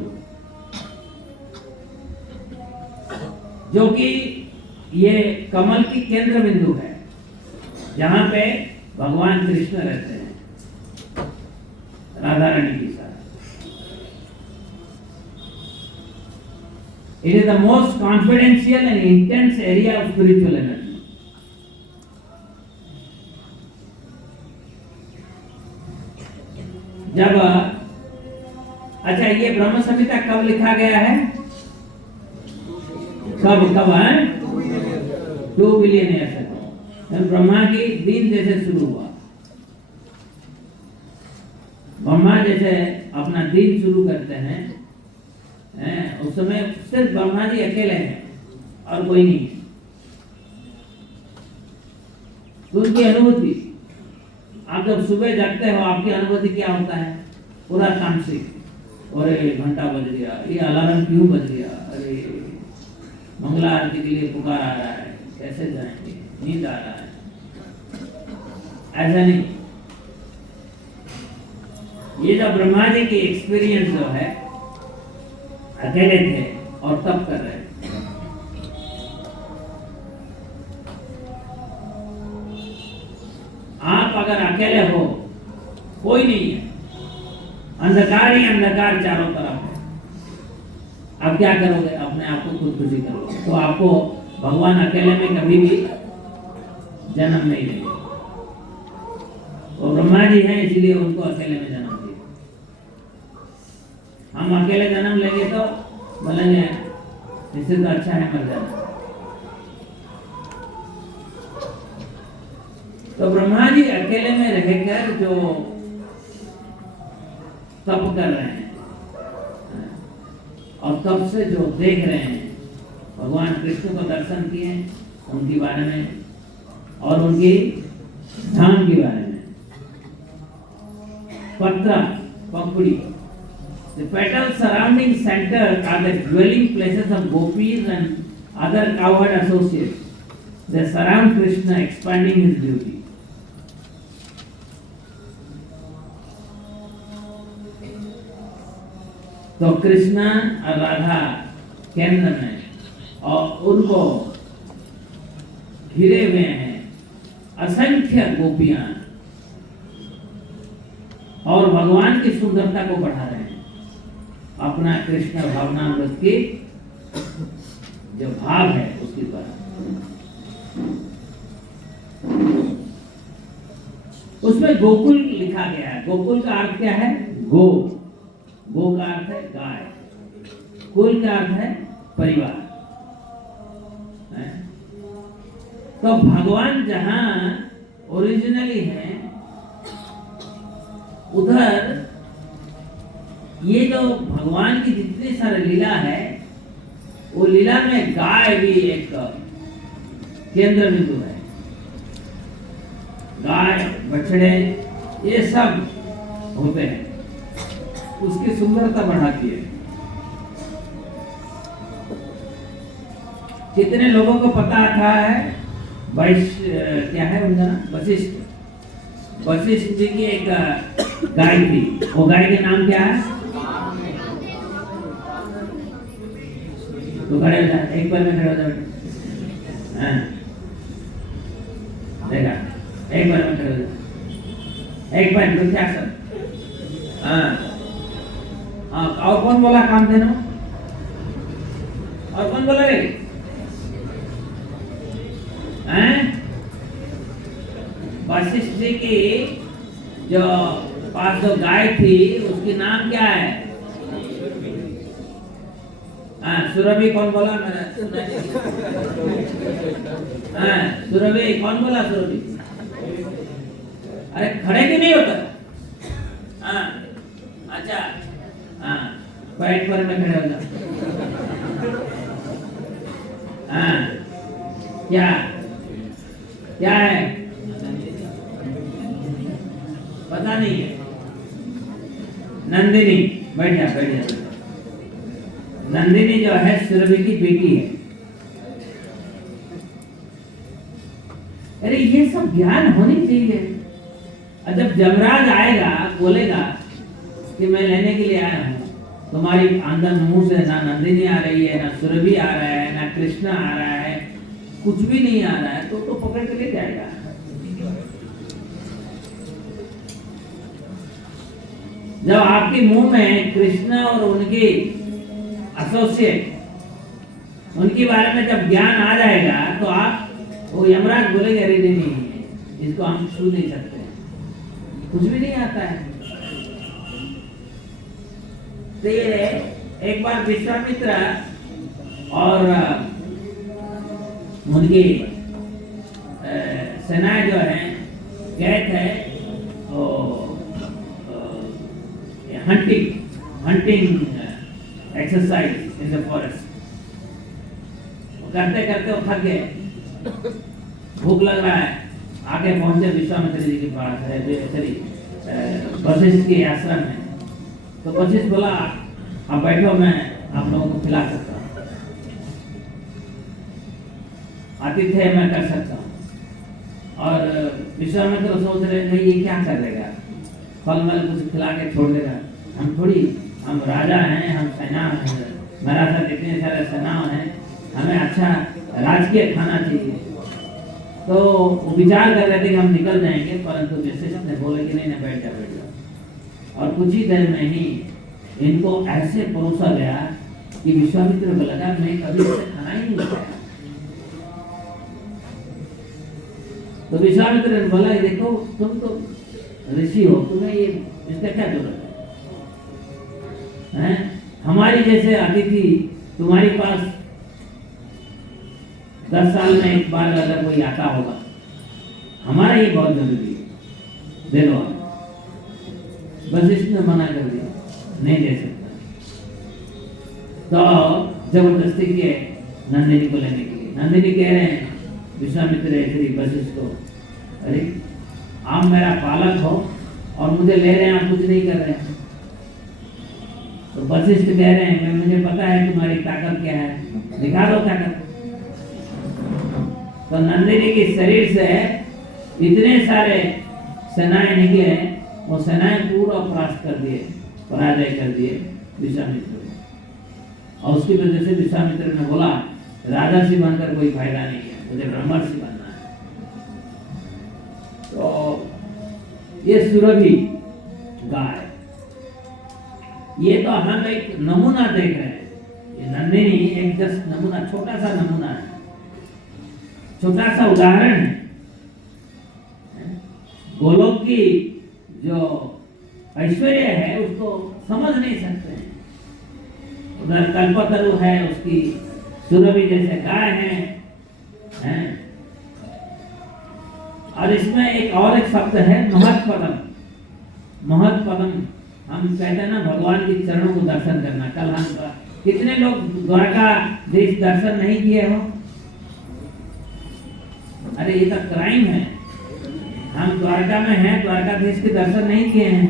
जो कि ये कमल की केंद्र बिंदु है, जहां पे भगवान कृष्ण रहते हैं राधा रानी के साथ। It is the most confidential and intense area of spiritual energy. जब, अच्छा, ये ब्रह्म संहिता कब लिखा गया है? कब है? 2 बिलियन ईयर से। ब्रह्मा की दिन जैसे शुरू हुआ, ब्रह्मा जैसे अपना दिन शुरू करते हैं, उस समय सिर्फ ब्रह्मा जी अकेले हैं और कोई नहीं। तो उनकी अनुभूति, आप जब सुबह जागते हो, आपकी अनुभूति क्या होता है? पूरा तामसिक। अरे घंटा बज गया, ये अलार्म क्यों बज गया, अरे मंगला आरती के लिए पुकार आ रहा है, कैसे जाएंगे, नींद आ रहा है। ऐसा नहीं, ये जो ब्रह्मा जी की एक्सपीरियंस जो है, अकेले थे और तप कर रहे थे। आप अगर अकेले हो, कोई नहीं है, अंधकार ही अंधकार चारों तरफ है, अब क्या करोगे? अपने आप को खुदकुशी करोगे। तो आपको भगवान अकेले में कभी भी जन्म नहीं देंगे। वो ब्रह्मा जी हैं, इसलिए उनको अकेले में जन्म दिया। हम अकेले जन्म लेंगे तो बोलेंगे इससे तो अच्छा है मर जाना। तो ब्रह्मा जी अकेले में रहकर जो तप कर रहे हैं और तब से जो देख रहे हैं, भगवान कृष्ण को दर्शन किए, उनके बारे में और उनकी धाम के बारे में। पत्रा, पंखुड़ी, the petals surrounding center are the dwelling places of gopis and other cowherd associates. They surround Krishna, expanding his beauty. तो कृष्णा और राधा केंद्र में, और उनको घिरे हुए हैं असंख्य गोपियां, और भगवान की सुंदरता को बढ़ा रहे हैं। अपना कृष्ण भावनामृत की जो भाव है उसकी द्वारा। उसमें गोकुल लिखा गया है। गोकुल का अर्थ क्या है? गो, गो का अर्थ है गाय, कुल का अर्थ है परिवार। तो भगवान जहां ओरिजिनली है, उधर ये जो भगवान की जितनी सारी लीला है, वो लीला में गाय भी एक केंद्र बिंदु है। गाय, बछड़े, ये सब होते हैं, उसकी सुंदरता बढ़ाती है। कितने लोगों को पता था है क्या है उनका नाम? वशिष्ठ। वशिष्ठ जी की एक गाय थी, वो गाय के नाम क्या है? तो खड़े हो जा, एक बार में खड़े हो जाओ। हाँ, देखा, एक बार में खड़े हो जाओ, एक बार तो क्या सब। हाँ, और कौन बोला काम देना? और कौन बोला रे? वशिष्ठ जी की जो पास जो गाय थी, उसकी नाम क्या है? सुरभि। कौन बोला? मैंने सुना नहीं। सुरभि कौन बोला? सुरभि। अरे खड़े क्यों नहीं होता? अच्छा, पैट पर में खड़े हो जाओ। क्या क्या है? पता नहीं है। नंदिनी। बैठ जा, बैठ जा। नंदिनी जो है सुरभि की बेटी है। अरे ये सब ज्ञान होनी चाहिए। और जब जमराज आएगा, बोलेगा कि मैं लेने के लिए आया हूँ, तुम्हारी अंदर मुंह से ना नंदिनी आ रही है, ना सुरभि आ रहा है, ना कृष्णा आ रहा है, कुछ भी नहीं आ रहा है, तो पकड़ के ले जाएगा। जब आपके मुंह में कृष्णा और उनकी एसोसिएट, उनके बारे में जब ज्ञान आ जाएगा, तो आप वो यमराज बोलेंगे अरे नहीं, इसको हम छू नहीं सकते, कुछ भी नहीं आता है। तो ये एक बार विश्वामित्र और उनकी सेनाएं जो है गए थे hunting exercise in the forest. करते करते वो थक गए, भूख लग रहा है, आगे पहुंचे विश्वामित्र जी के पास है, वशिष्ठ के आश्रम में। तो वशिष्ठ बोला आप बैठो, मैं आप लोगों को खिला सकता हूँ, आतिथ्य मैं कर सकता हूँ। और विश्वामित्र सोच रहे थे ये क्या कर देगा, फल मल कुछ खिला के छोड़ देगा। हम राजा हैं, हम सेना हैं, मेरा साथ इतने सारे सेना हैं, हमें अच्छा राजकीय खाना चाहिए। तो विचार कर रहे थे कि हम निकल जाएंगे, परंतु वशिष्ठ ने बोले कि नहीं, बैठ जा। और कुछ ही देर में ही इनको ऐसे परोसा गया कि विश्वामित्र को लगा मैं कभी इससे खाना ही नहीं खाया। तो विश्वामित्र ने बोला देखो तुम तो ऋषि हो, तुम्हें ये इसका क्या जरूरत है? हमारी जैसे अतिथि तुम्हारे पास 10 साल में एक बार अगर कोई आता होगा, हमारा ये बहुत जरूरी है, दे दो। वशिष्ठ ने मना कर दिया, नहीं दे सकता। तो जबरदस्ती किए नंदिनी को लेने के लिए। नंदिनी कह रहे हैं विश्वामित्र श्री वशिष्ठ को, अरे आप मेरा पालक हो और मुझे ले रहे हैं, आप कुछ नहीं कर रहे हैं। तो वशिष्ठ कह रहे हैं मुझे पता है तुम्हारी ताकत क्या है, दिखा दो ताकत। तो नंदिनी के शरीर से इतने सारे सेनाएं निकले, वो सेनाएं पूरा परास्त कर दिए, पराजय कर दिए विश्वामित्र को। और उसकी वजह से विश्वामित्र ने बोला राजा से बनकर कोई फायदा नहीं है, मुझे ब्रह्मर्षि बनना है। तो ये सुरभि गाय, ये तो हम एक नमूना देख रहे हैं। ये नंदिनी एक जस्ट नमूना, छोटा सा नमूना है, छोटा सा उदाहरण है। गोलोक की जो ऐश्वर्य है उसको समझ नहीं सकते हैं। उधर कल्पतरु है, उसकी सुरभि जैसे गाय हैं, और इसमें एक और एक शब्द है महत्पदम। महत्पदम हम कहते हैं ना भगवान के चरणों को दर्शन करना। कल हम कितने लोग द्वारका देश दर्शन नहीं किए हो? अरे ये तो क्राइम है। हम द्वारका में हैं, द्वारकाधीश के दर्शन नहीं किए हैं।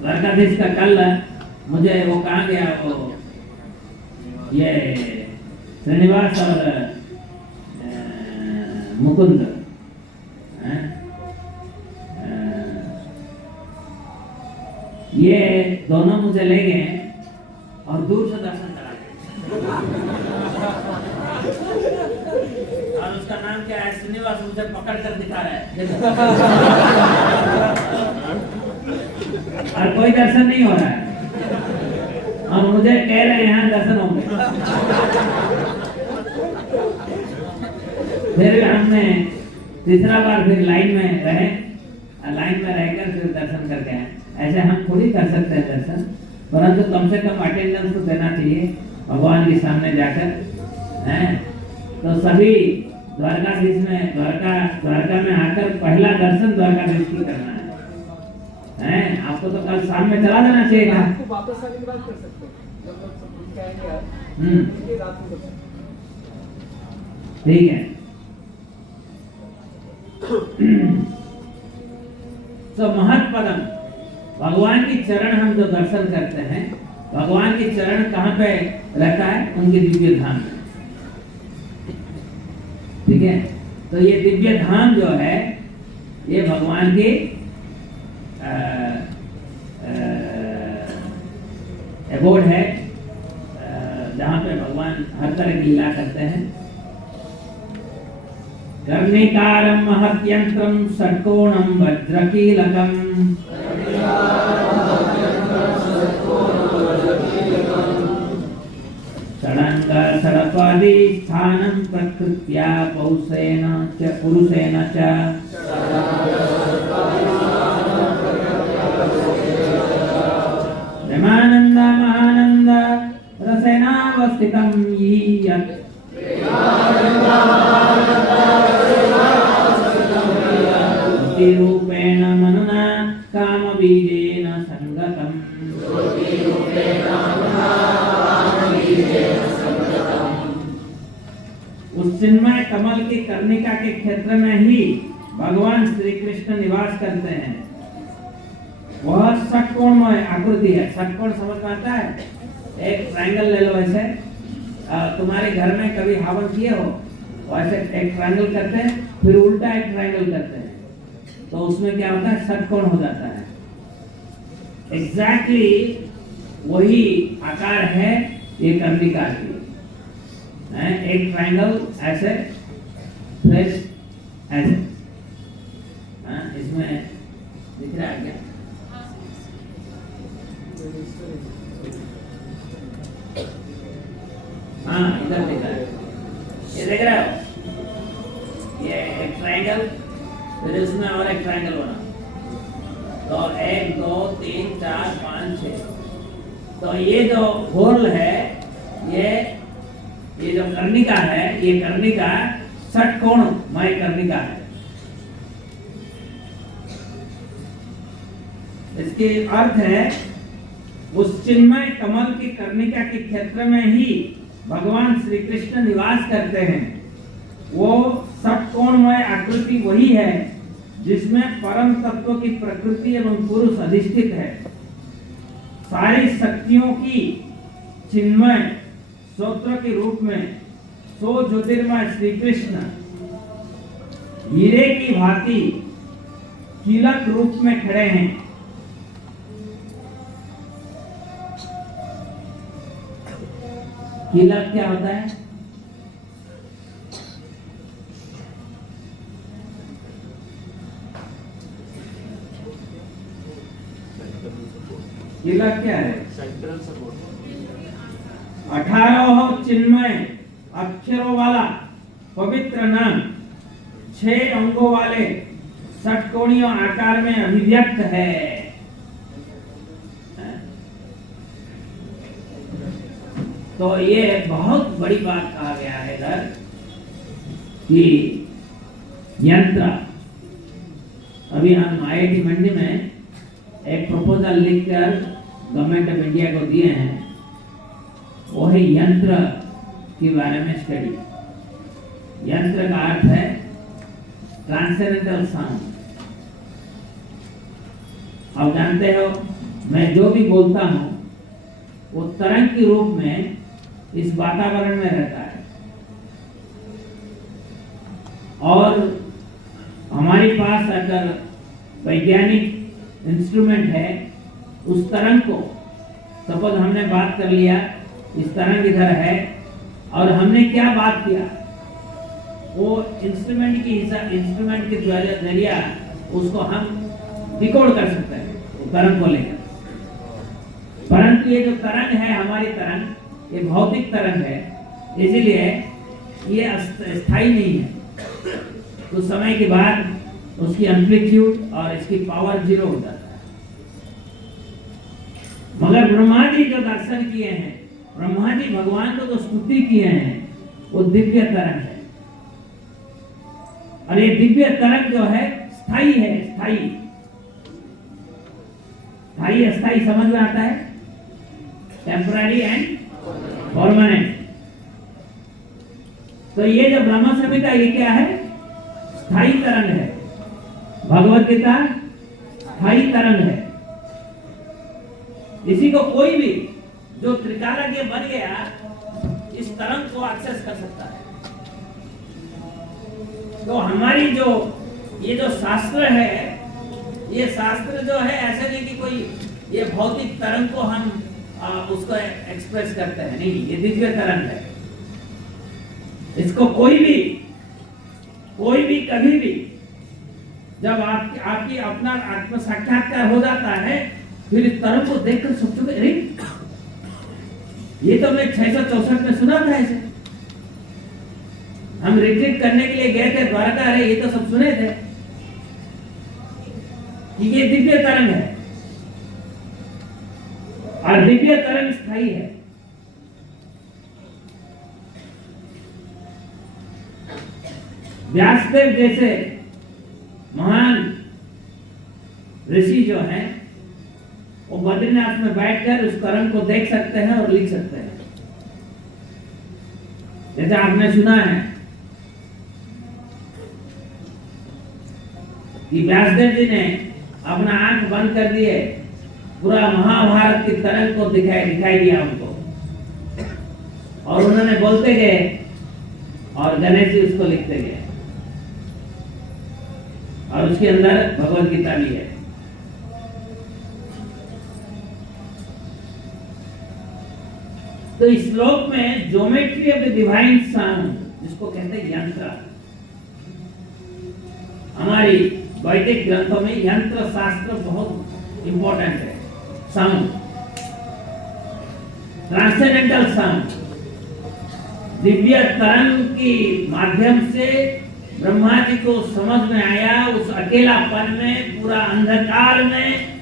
द्वारकाधीश का कल मुझे वो कहाँ गया, वो ये श्रीनिवास और मुकुंद ये दोनों मुझे ले गए और दूर से दर्शन करा और उसका नाम क्या है? श्रीनिवास मुझे पकड़ कर दिखा रहा है और कोई दर्शन नहीं हो रहा है और मुझे कह रहे हैं यहाँ दर्शन होंगे। फिर हमने तीसरा बार फिर लाइन में रहे, लाइन में रहकर फिर दर्शन करके आए। ऐसे हम थोड़ी कर सकते हैं दर्शन, परंतु कम से कम अटेंडेंस तो देना चाहिए भगवान के सामने जाकर हैं। तो सभी द्वारकाधीश में द्वारका में आकर पहला दर्शन द्वारकाधीश की करना है। आपको तो कल शाम में चला जाना चाहिए था। आपको वापस आने के बाद कर सकते हैं, जब लोग सब घूम के आएंगे यार, ये रात को कर सकते हैं। ठीक है। तो महत्पदम भगवान की चरण हम जो दर्शन करते हैं, भगवान की चरण कहाँ पे रहता है? उनके दिव्य धाम में। ठीक है। तो ये दिव्य धाम जो है ये भगवान की एबोर्ड है, जहाँ पे भगवान हर तरह की लीला करते हैं। कर्णिकारं महत्यंत्रं षट्कोणं वज्रकीलकं षडंग षडपादी स्थानं प्रकृत्या पौषेण च पुरुषेण च प्रेमानंद महानंद रसेनावस्थितं यत् रूपेण मनना काम बीजेन संगतम। उस चिन्मय कमल की कर्णिका के क्षेत्र में ही भगवान श्री कृष्ण निवास करते हैं। वह षटकोणमय आकृति है। षटकोण समझ में आता है? एक ट्रायंगल ले लो ऐसे। तुम्हारे घर में कभी हवन किए हो? वैसे एक ट्रायंगल करते हैं, फिर उल्टा एक ट्रायंगल करते हैं, तो उसमें क्या होता है? षटकोण हो जाता है। एग्जैक्टली वही आकार है ये कर्णिका की। एक ट्रायंगल ऐसे, फिर ऐसे। इसमें दिख रहा है क्या? हाँ, इधर दिख रहा है। ये देख रहे हो? ये एक ट्रायंगल, फिर इसमें और एक ट्रायंगल बना। तो 1 2 3 4 5 6। तो ये जो होल है, ये जो कर्णिका है, ये कर्णिका षटकोणमय कर्णिका है। इसके अर्थ है उस चिन्मय कमल की कर्णिका के क्षेत्र में ही भगवान श्री कृष्ण निवास करते हैं। वो षटकोणमय आकृति वही है जिसमें परम तत्व की प्रकृति एवं पुरुष अधिष्ठित है। सारी शक्तियों की चिन्मय स्रोत के रूप में सो ज्योतिर्मय श्री कृष्ण हीरे की भांति कीलक रूप में खड़े हैं। कीलक क्या होता है? कीलक क्या है? 18 चिन्मय अक्षरों वाला पवित्र नाम 6 अंगों वाले षटकोणीय आकार में अभिव्यक्त है। तो ये बहुत बड़ी बात कहा गया है इधर कि यंत्र, अभी हम IIT मंडी में एक प्रपोजल लिखकर गवर्नमेंट ऑफ इंडिया को दिए हैं, वो है यंत्र के बारे में स्टडी। यंत्र का अर्थ है ट्रांसेंडेंटल साउंड। आप जानते हो, मैं जो भी बोलता हूँ वो तरंग के रूप में इस वातावरण में रहता है, और हमारे पास अगर वैज्ञानिक इंस्ट्रूमेंट है, उस तरंग को, सपोज हमने बात कर लिया, इस तरंग इधर है और हमने क्या बात किया, वो इंस्ट्रूमेंट के जरिया उसको हम डिकोड कर सकते हैं तरंग को लेकर। परंतु ये जो तरंग है, हमारी तरंग, ये भौतिक तरंग है, इसीलिए ये स्थायी नहीं है। कुछ समय के बाद उसकी एम्पलीट्यूड और इसकी पावर 0 हो जाता है। मगर ब्रह्मा जी जो दर्शन किए हैं, ब्रह्मा जी भगवान को जो स्तुति किए हैं, वो दिव्य तरंग है। और ये दिव्य तरंग जो है स्थायी है। स्थायी अस्थायी समझ में आता है, टेम्पररी एंड परमानेंट। तो ये जो ब्रह्म संहिता, ये क्या है? स्थायी तरंग है। भगवत गीता स्थायी तरंग है। इसी को कोई भी जो त्रिकालज्ञ बन गया, इस तरंग को एक्सेस कर सकता है। तो हमारी जो ये जो शास्त्र है, ये शास्त्र जो है ऐसे नहीं कि कोई ये भौतिक तरंग को हम उसको एक्सप्रेस करते हैं, नहीं, ये दिव्य तरंग है। इसको कोई भी कभी भी जब आपकी अपना आत्म साक्षात्कार हो जाता है, फिर इस तरंग को देखकर सोचोगे, अरे ये तो मैं 664 में सुना था ऐसे। हम रिट्रीट करने के लिए गए थे द्वारका, अरे ये तो सब सुने थे कि ये दिव्य तरंग है, और दिव्य तरंग स्थायी है। व्यासदेव जैसे महान ऋषि जो हैं, वो बद्रीनाथ में बैठकर उस तरंग को देख सकते हैं और लिख सकते हैं। जैसे आपने सुना है कि व्यासदेव जी ने अपना आंख बंद कर दिए, पूरा महाभारत की तरंग को दिखाई दिया उनको, और उन्होंने बोलते गए और गणेश जी उसको लिखते गए, और उसके अंदर भगवत गीता भी है। तो इस श्लोक में geometry of the divine sound, जिसको कहते हैं यंत्र, हमारी वैदिक ग्रंथों में यंत्र शास्त्र बहुत इंपॉर्टेंट है। साउंड, ट्रांसेंडेंटल साउंड, दिव्य तरंग के माध्यम से ब्रह्मा जी को समझ में आया, उस अकेलापन में, पूरा अंधकार में,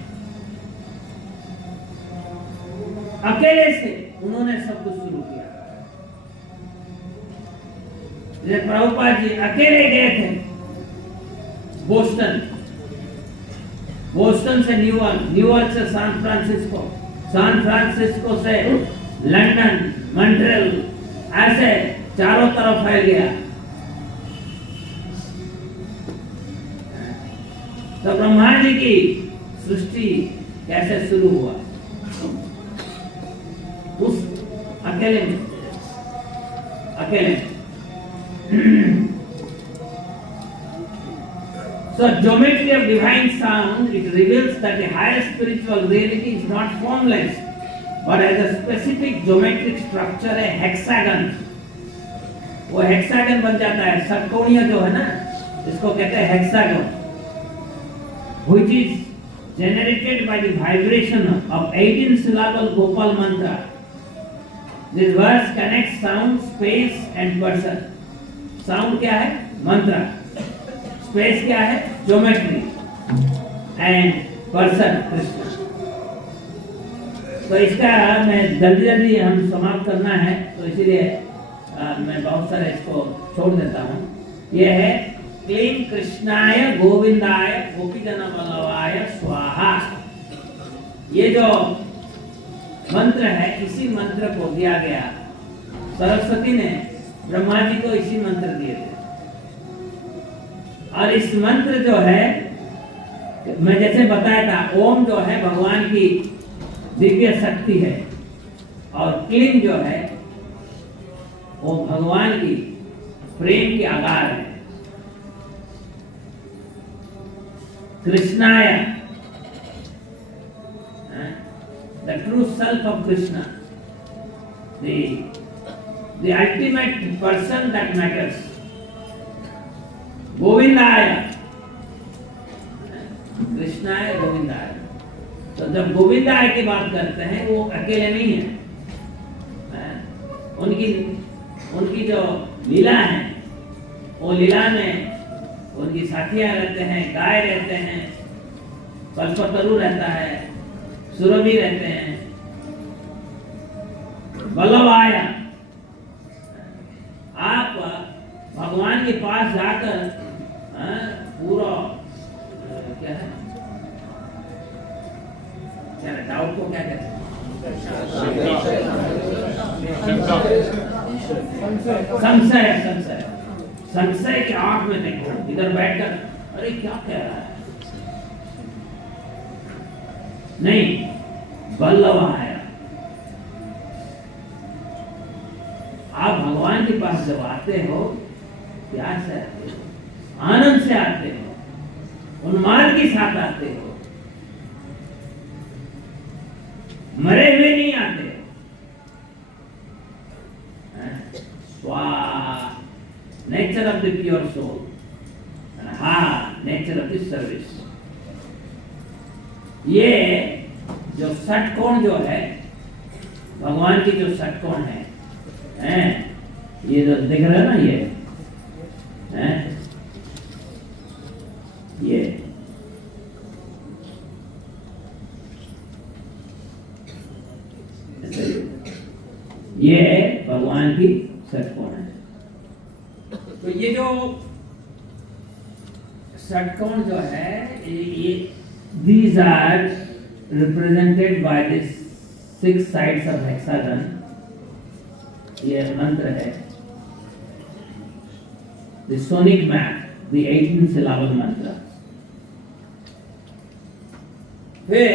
अकेले से उन्होंने सब कुछ शुरू किया। जैसे प्रभुपाद जी अकेले गए थे बोस्टन से न्यूयॉर्क से सैन फ्रांसिस्को से लंदन, मॉन्ट्रियल, ऐसे चारों तरफ फैल गया। तो ब्रह्मा जी की सृष्टि कैसे शुरू हुआ? उस अकेले में। So geometry of divine sound, it reveals that the higher spiritual reality is not formless, but has a specific geometric structure, a hexagon. वो हेक्सागन बन जाता है, षटकोणीय जो है ना, इसको कहते हैं hexagon, which is generated by the vibration of 18 syllable Gopal mantra. This verse connects sound, space and person. Sound क्या है? मंत्र। स्पेस क्या है? ज्योमेट्री। And person Krishna. तो इसका मैं जल्दी हम समाप्त करना है, तो इसीलिए मैं बहुत सारे इसको छोड़ देता हूँ। यह है क्लीं कृष्णाय गोविंदाय गोपीजन वल्लभाय स्वाहा। ये जो मंत्र है, इसी मंत्र को दिया गया, सरस्वती ने ब्रह्मा जी को इसी मंत्र दिए थे। और इस मंत्र जो है, मैं जैसे बताया था, ओम जो है भगवान की दिव्य शक्ति है, और क्लीं जो है वो भगवान की प्रेम की आगार है। कृष्णाय, the true self of Krishna, the ultimate person that matters. गोविंदाय, कृष्णाय गोविंदाय। तो जब गोविंदाय की बात करते हैं, वो अकेले नहीं है, उनकी जो लीला है, वो लीला में उनकी साथियां रहते हैं, गाय रहते हैं, कल्पतरु रहता है, सुरभि रहते हैं, वल्लभाय। आप भगवान के पास जाकर पूरा क्या है, डाउट को क्या कहते हैं, संशय के आंख में देखो, इधर बैठकर अरे क्या कह रहा है, नहीं, वल्लभाय। आप भगवान के पास जब आते हो, प्यार से आते हो, आनंद से आते हो, उन्माद के साथ आते हो, मरे हुए नहीं आते हो। Nature of the pure soul, nature of the service. ये जो षटकोण जो है, भगवान की जो षटकोण है, ये जो देख रहे हैं ना, ये भगवान की षटकोण है। तो ये जो षटकोण जो है, ये these are represented by the 6 sides of hexagon। ये मंत्र है, the sonic map, the 18 syllable मंत्र। फिर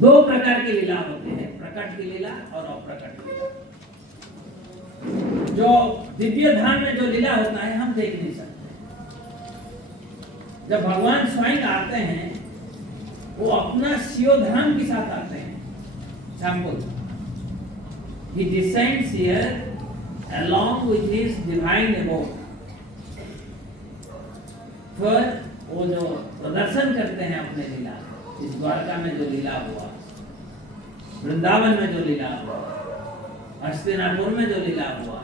2 प्रकार की लीला होती है, प्रकट की लीला और अप्रकट की लीला। जो दिव्य धाम में जो लीला होता है, हम देख नहीं सकते। जब भगवान स्वयं आते हैं, वो अपना शिवधाम के साथ आते हैं। Example, he descends here along with his divine abode। फिर वो जो प्रदर्शन करते हैं अपने लीला, इस द्वारका में जो लीला हुआ, वृंदावन में जो लीला हुआ, हस्तिनापुर में जो लीला हुआ,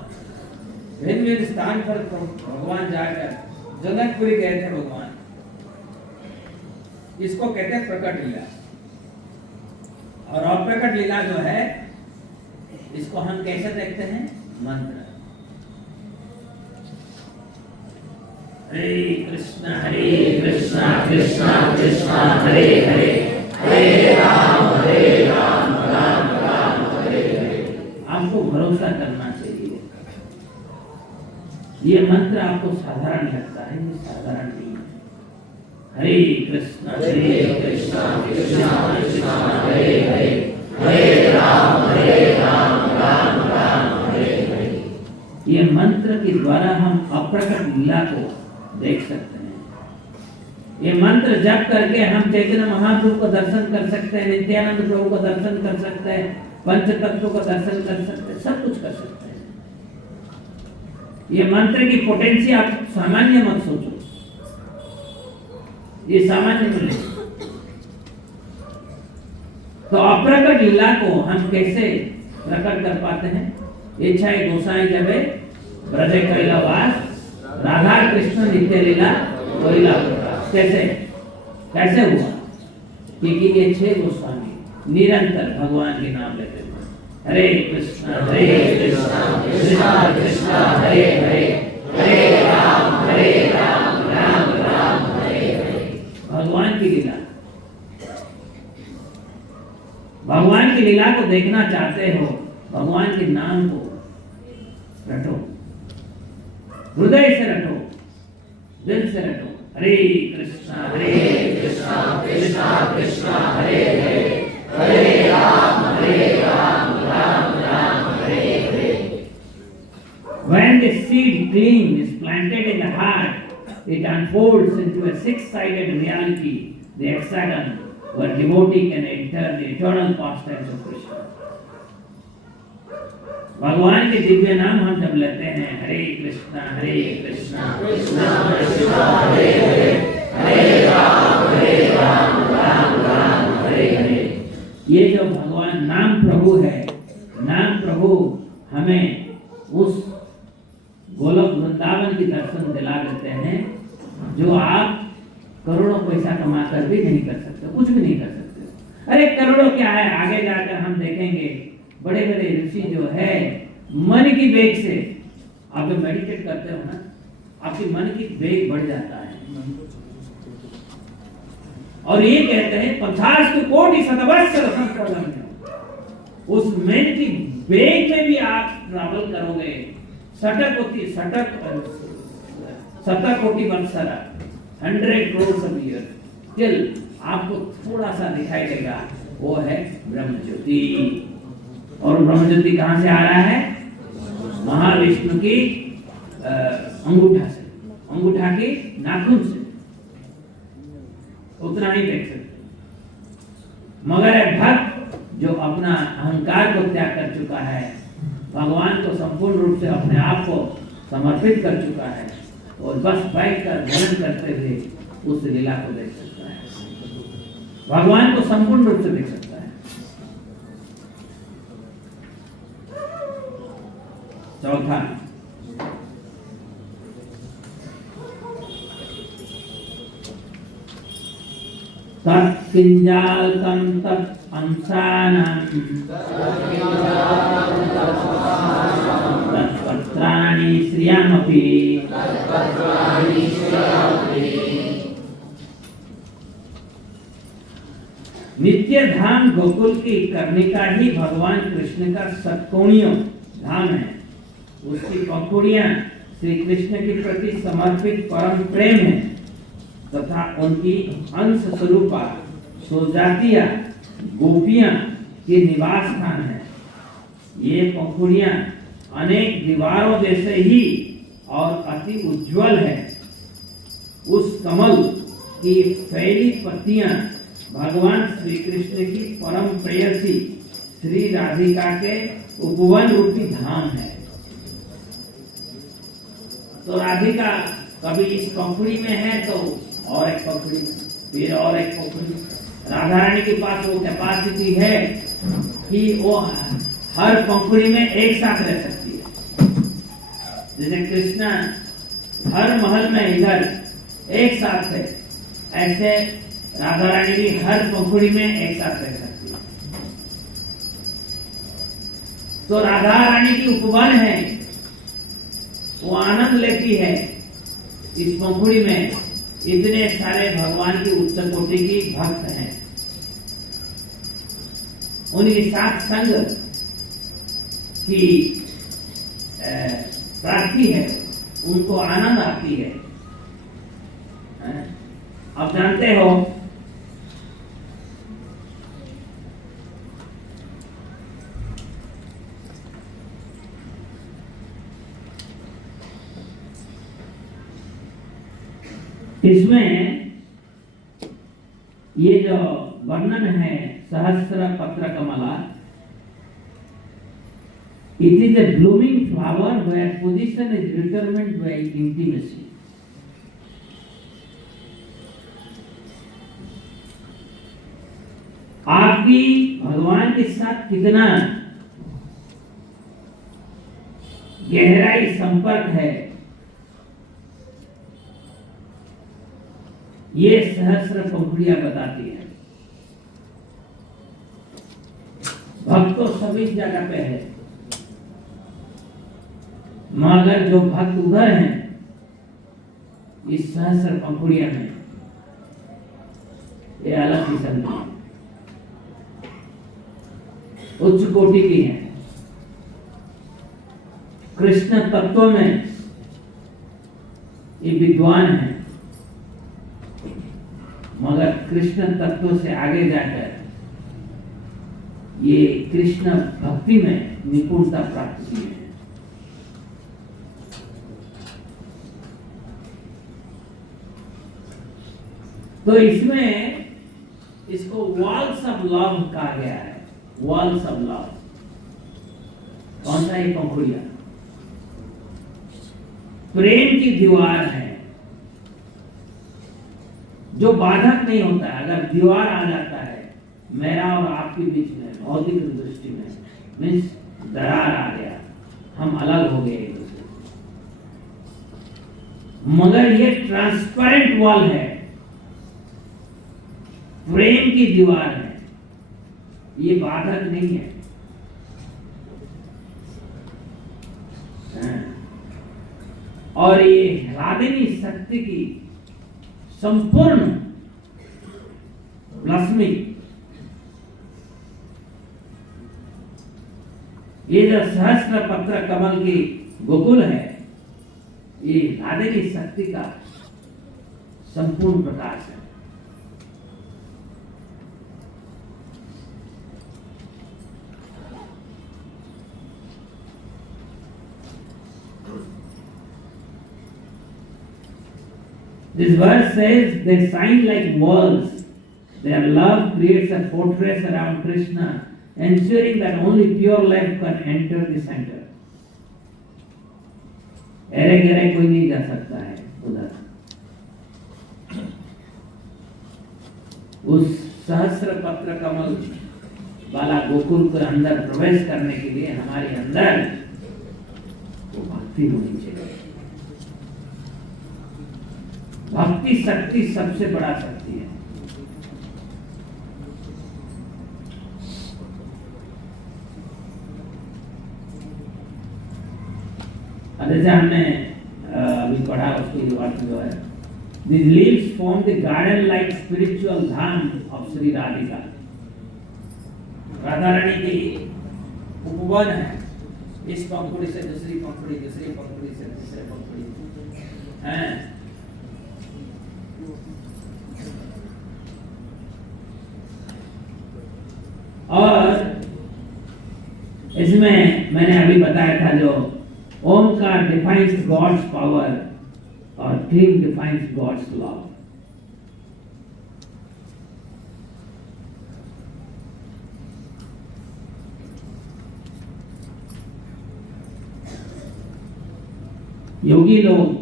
भिन्न भिन्न स्थान पर भगवान जाकर, जनकपुरी गए थे भगवान, इसको कहते हैं प्रकट लीला। और अप्रकट लीला जो है, इसको हम कैसे देखते हैं, मंत्र। हरे कृष्णा कृष्णा कृष्णा हरे हरे, हरे राम राम राम हरे हरे। आपको भरोसा करना चाहिए। ये मंत्र आपको साधारण लगता है, ये साधारण नहीं है। हरे कृष्णा कृष्णा कृष्णा हरे हरे, हरे राम राम राम हरे हरे। ये मंत्र के द्वारा हम अप्रकट लीला को देख सकते हैं। ये मंत्र जप करके हम चैतन्य महाप्रभु को दर्शन कर सकते हैं, नित्यानंद प्रभु को दर्शन कर सकते हैं, पंच तत्व को दर्शन कर सकते हैं, सब कुछ कर सकते हैं। ये मंत्र की पोटेंसी आप सामान्य मत सोचो, ये सामान्य नहीं। तो अप्रकट लीला को हम कैसे प्रकट कर पाते हैं? इच्छा गोसाई जब ब्रज कैलावास, राधा कृष्ण नित्य लीला कोइला। कैसे कैसे हुआ? क्योंकि ये 6 गोस्वामी निरंतर भगवान के नाम लेते थे। हरे कृष्णा कृष्णा कृष्णा हरे हरे, हरे राम राम राम हरे हरे। भगवान की लीला, भगवान की लीला को देखना चाहते हो, भगवान के नाम को रटो, हृदय से रटो, दिल से रटो। हरे कृष्णा कृष्णा कृष्णा हरे हरे, हरे Ram Ram Ram Hare Hare. When the seed gleam is planted in the heart, it unfolds into a six-sided reality, the hexagon, where devotee can enter the eternal pastimes of Krishna. भगवान के दिव्य नाम हम जब लेते हैं, हरे कृष्णा कृष्णा कृष्णा हरे हरे, हरे राम राम राम हरे हरे। ये जो भगवान नाम प्रभु है, नाम प्रभु हमें उस गोलोक वृंदावन की दर्शन दिला देते हैं, जो आप करोड़ों पैसा कमा कर भी नहीं कर सकते, कुछ भी नहीं कर सकते। अरे करोड़ों क्या है, आगे जाकर हम देखेंगे बड़े बड़े ऋषि जो है मन की वेग से, आप जब मेडिटेट करते हो ना, आपकी मन की वेग बढ़ जाता है। और ये कहते हैं 50 कोटि शतवत्सर संप्रलम्य, उस मन की वेग में भी आप ट्रैवल करोगे। 60 कोटि वत्सर, 100 crores of years, टिल आपको थोड़ा सा दिखाई देगा, वो है ब्रह्म ज्योति। और ब्रह्म ज्योति कहाँ से आ रहा है? महाविष्णु की अंगूठा से, अंगूठा की नाखून से, उतना ही देख सकते। मगर भक्त जो अपना अहंकार को त्याग कर चुका है, भगवान को संपूर्ण रूप से अपने आप को समर्पित कर चुका है, और बस बैठ कर ध्यान करते हुए उस लीला को देख सकता है, भगवान को संपूर्ण रूप से देख सकता है। चौथा, तत्किंजालकं तत् अंशानां तत्पत्राणि श्रियमपि नित्य धाम गोकुल की कर्णिका ही भगवान कृष्ण का सत्कोणीय धाम है। उसकी पंखुड़ियां श्री कृष्ण के प्रति समर्पित परम प्रेम है, तथा उनकी अंश स्वरूपा सोजातिया गोपियां के निवास स्थान है। ये पंखुड़ियां अनेक दीवारों जैसे ही और अति उज्जवल है। उस कमल की फैली पत्तियां भगवान श्री कृष्ण की परम प्रेयसी श्री राधिका के उपवन रूपी धाम है। तो राधिका कभी इस पंखुड़ी में है तो और एक पंखुड़ी में, फिर और एक पंखुड़ी। राधा रानी के पास वो कैपेसिटी है कि वो हर पंखुड़ी में एक साथ रह सकती है। जैसे कृष्णा हर महल में इधर एक साथ है, ऐसे राधा रानी भी हर पंखुड़ी में एक साथ रह सकती है। तो राधा रानी की उपवन है, वो आनंद लेती है इस पंखुड़ी में। इतने सारे भगवान की उच्च कोटि की भक्त हैं, उनके साथ संग की प्राप्ति है, उनको आनंद आती है। आप जानते हो इसमें ये जो वर्णन है सहस्र पत्र कमला, it is a blooming flower where position is determined by intimacy. आपकी भगवान के साथ कितना गहराई संपर्क है, ये सहस्र पंखुड़ियां बताती है। भक्त तो सभी जगह पे है, मगर जो भक्त उधर हैं इस सहस्र पंखुड़िया में, ये अलग किस्म की उच्च कोटि की है। कृष्ण तत्व में ये विद्वान है, मगर कृष्ण तत्व से आगे जाकर ये कृष्ण भक्ति में निपुणता प्राप्त की है। तो इसमें इसको वॉल्स ऑफ लव कहा गया है। वॉल्स ऑफ लव कौन सा है? पंखुड़िया प्रेम की दीवार है जो बाधक नहीं होता है। अगर दीवार आ जाता है मेरा और आपके बीच में भौतिक दृष्टि में, मीन्स दरार आ गया, हम अलग हो गए एक दूसरे से, मगर ये ट्रांसपेरेंट वॉल है, प्रेम की दीवार है, ये बाधक नहीं है। और ये हृदयनी शक्ति की संपूर्ण ब्लस्मी, ये जो सहस्त्र पत्र कमल की गोकुल है, ये हृदयनी शक्ति का संपूर्ण प्रकाश है। This verse says they shine like walls. Their love creates a fortress around Krishna, ensuring that only pure life can enter the center. एरे गेरे कोई नहीं जा सकता है उधर। उस सहस्त्र पत्र कमल वाला गोकुल के अंदर प्रवेश करने के लिए हमारे अंदर वो भक्ति होनी चाहिए। भक्ति शक्ति सबसे बड़ा शक्ति है। जैसे हमने अभी पढ़ा उसकी बात जो है, These leaves form the garden-like spiritual Dham of Shri Radhika. Radha Rani की उपवन है, इस पंखुड़ी से दूसरी पंखुड़ी, दूसरी पंखुड़ी से तीसरी पंखुड़ी है। और इसमें मैंने अभी बताया था जो ओमकार डिफाइंस गॉड्स पावर और क्लीम डिफाइंस गॉड्स लव। योगी लोग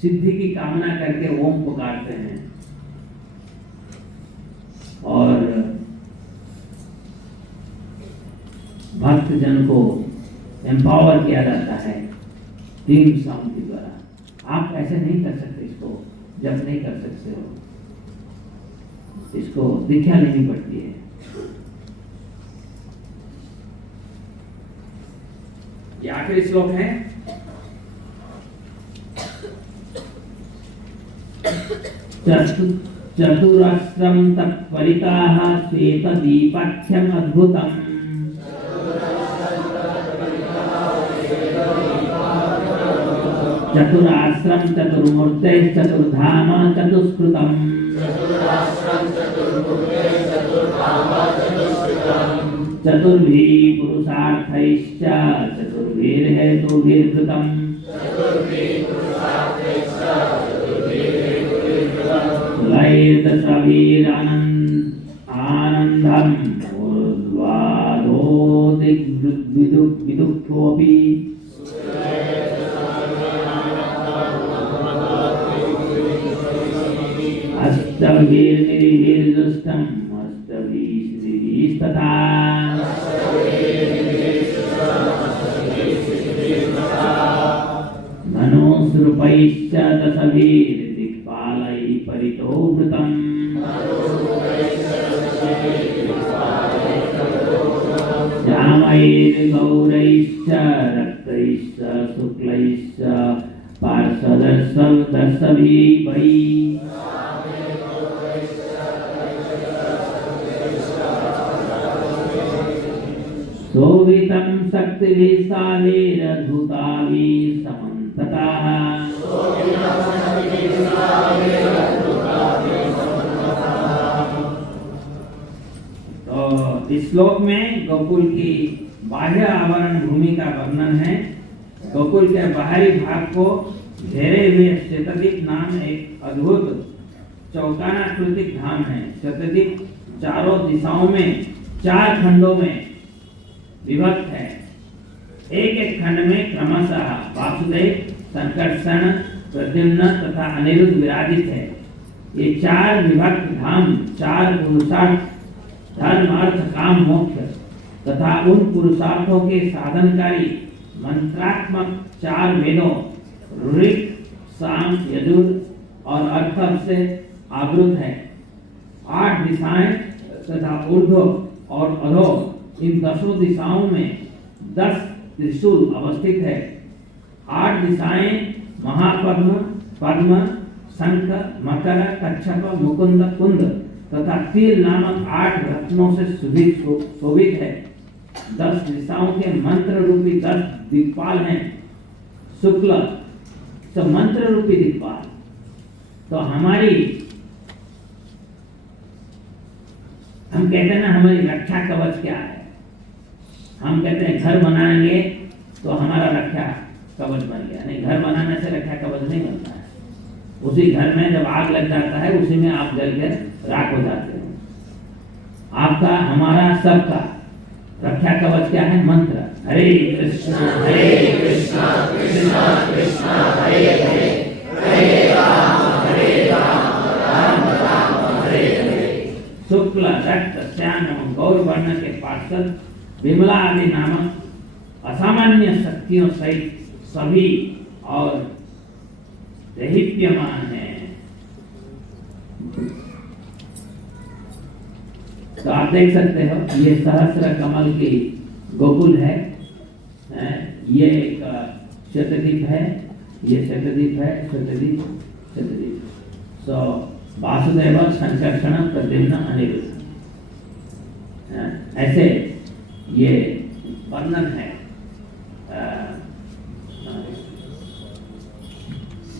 सिद्धि की कामना करके ओम पुकारते हैं और भक्त जन को एम्पावर किया जाता है टीम साउंड के द्वारा। आप ऐसे नहीं कर सकते, इसको जब नहीं कर सकते हो, इसको दीक्षा लेनी पड़ती है। ये आखिरी श्लोक है। चतुरस्रं तत्परिताः श्वेतदीपाख्यम् अद्भुतम् चतुराश्रम चतुर्मूर्ते चतुर्धाम चतुष्कृतम् चतुर्भिः पुरुषार्थैश्च चतुर्भिर्हेतुभिर्कृतम् आनन्दम् ऊर्ध्वाधोदिग्विदुःखोऽपि अष्टभिर्निरिभिर्दुष्टम् अष्टभिस्तथा धनुसृपैश्च दशभिर्दिक्पालैः परितो वृतम् आयुर्गौरैश्च रक्तैश्च शुक्लैश्च पार्षदर्शवी वै शोभितं शक्तिभिस्ताभिरधुताभिः समन्ततः। तो इस श्लोक में गोकुल की बाह्य आवरण भूमि का वर्णन है। गोकुल के बाहरी भाग को घेरे हुए शतद्वीप नाम एक अद्भुत चौकानाकृतिक धाम है। शतद्वीप चारों दिशाओं में 4 खंडों में विभक्त है। एक एक खंड में क्रमशः वासुदेव, संकर्षण, प्रद्युम्न तथा अनिरुद्ध विराजित है। ये 4 विभक्त धाम 4 पुरुषार्थ धर्म, अर्थ, काम, मोक्ष तथा उन पुरुषार्थों के साधनकारी मंत्रात्मक 4 वेदों ऋक्, साम, यजुर और अर्थव से आवृत है। 8 दिशाएं तथा ऊर्ध्व और अधो इन 10 दिशाओं में 10 त्रिशूल अवस्थित है। 8 दिशाएं महापद्म, पद्म, शंख, मकर, कच्छप, मुकुंद, कुंद तथा तीर नामक 8 रत्नों से शोभित है। 10 दिशाओं के मंत्र रूपी 10 दिक्पाल हैं। शुक्ल सब मंत्र रूपी दिक्पाल। तो हम कहते हैं ना, हमारी रक्षा कवच क्या है? हम कहते हैं घर बनाएंगे तो हमारा रक्षा कवच बन गया। नहीं, घर बनाने से रक्षा कवच नहीं बनता है। उसी घर में जब आग लग जाता है उसी में आप जल के राख हो जाते हैं। आपका, हमारा, सबका रक्षा कवच क्या है? मंत्र। हरे कृष्णा कृष्णा कृष्णा हरे हरे, हरे राम राम राम हरे हरे। शुक्ल, रक्त, श्याम एवं गौर वर्ण के पार्षद विमला आदि नामक असामान्य शक्तियों सहित सभी और दैहिप्यमान है। तो आप देख सकते हो ये सहस्र कमल की गोकुल है। ये एक शतद्वीप है, ये शतद्वीप है, शतद्वीप। सो वासुदेव, संकर्षण, प्रद्युम्न, अनिरुद्ध, ऐसे ये वर्णन है।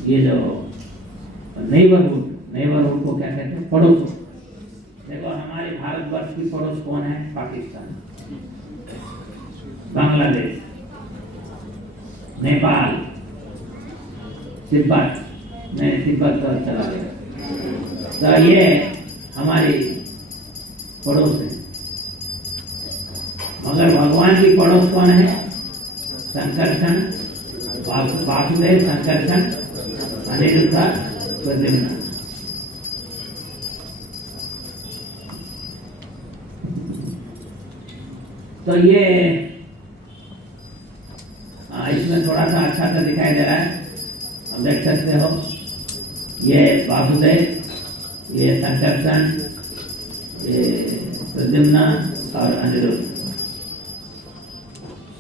ये जो नेबरहुड को क्या कहते हैं? पड़ोस। देखो हमारे भारतवर्ष की पड़ोस कौन है? पाकिस्तान, बांग्लादेश, नेपाल, तिब्बत। नहीं, तिब्बत तो चला गया। तो ये हमारी पड़ोस है। मगर भगवान की पड़ोस कौन है? संकर्षण, वासुदेव, संकर्षण, अनिरुद्ध, प्रद्युम्न। तो ये इसमें थोड़ा सा अच्छा सा दिखाई दे रहा है। आप देख सकते हो ये वासुदेव, ये संकर्षण, ये प्रद्युम्न और Anirudh.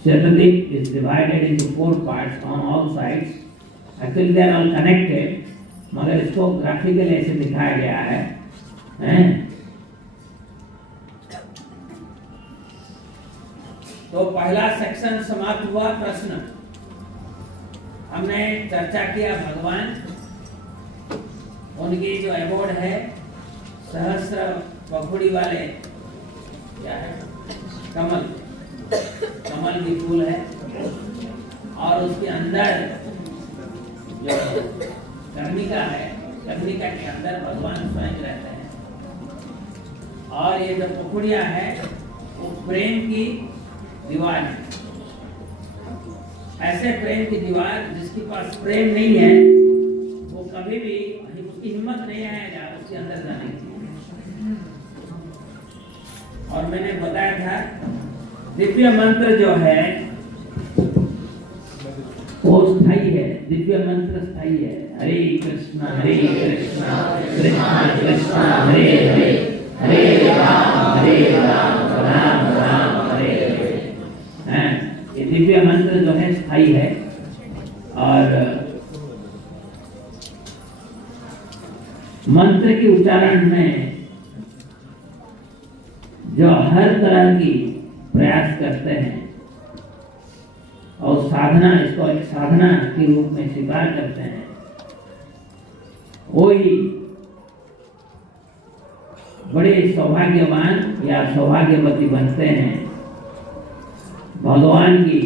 Shatadeep is divided into 4 parts on all sides. Actually they are all connected, मगर इसको ग्राफिकली ऐसे दिखाया गया है। तो पहला सेक्शन समाप्त हुआ। प्रश्न हमने चर्चा किया भगवान, उनकी जो अवार्ड है सहस्र पखुड़ी वाले, क्या है? कमल की फूल है और उसके अंदर जो कर्णिका है, कर्णिका के अंदर भगवान स्वयं रहते हैं। और ये जो पखुड़ियां है वो प्रेम की दीवार है। ऐसे प्रेम की दीवार जिसके पास प्रेम नहीं है वो कभी भी, उसकी हिम्मत नहीं आएगा उसके अंदर जाने की। और मैंने बताया था दिव्य मंत्र जो है वो स्थायी है। दिव्य मंत्र स्थायी है। हरे कृष्णा कृष्णा कृष्णा हरे हरे, हरे राम राम राम हरे हरे। ये दिव्य मंत्र जो है स्थायी है और मंत्र के उच्चारण में जो हर तरह की प्रयास करते हैं और साधना, इसको एक साधना के रूप में स्वीकार करते हैं, वही बड़े सौभाग्यवान या सौभाग्यवती बनते हैं भगवान की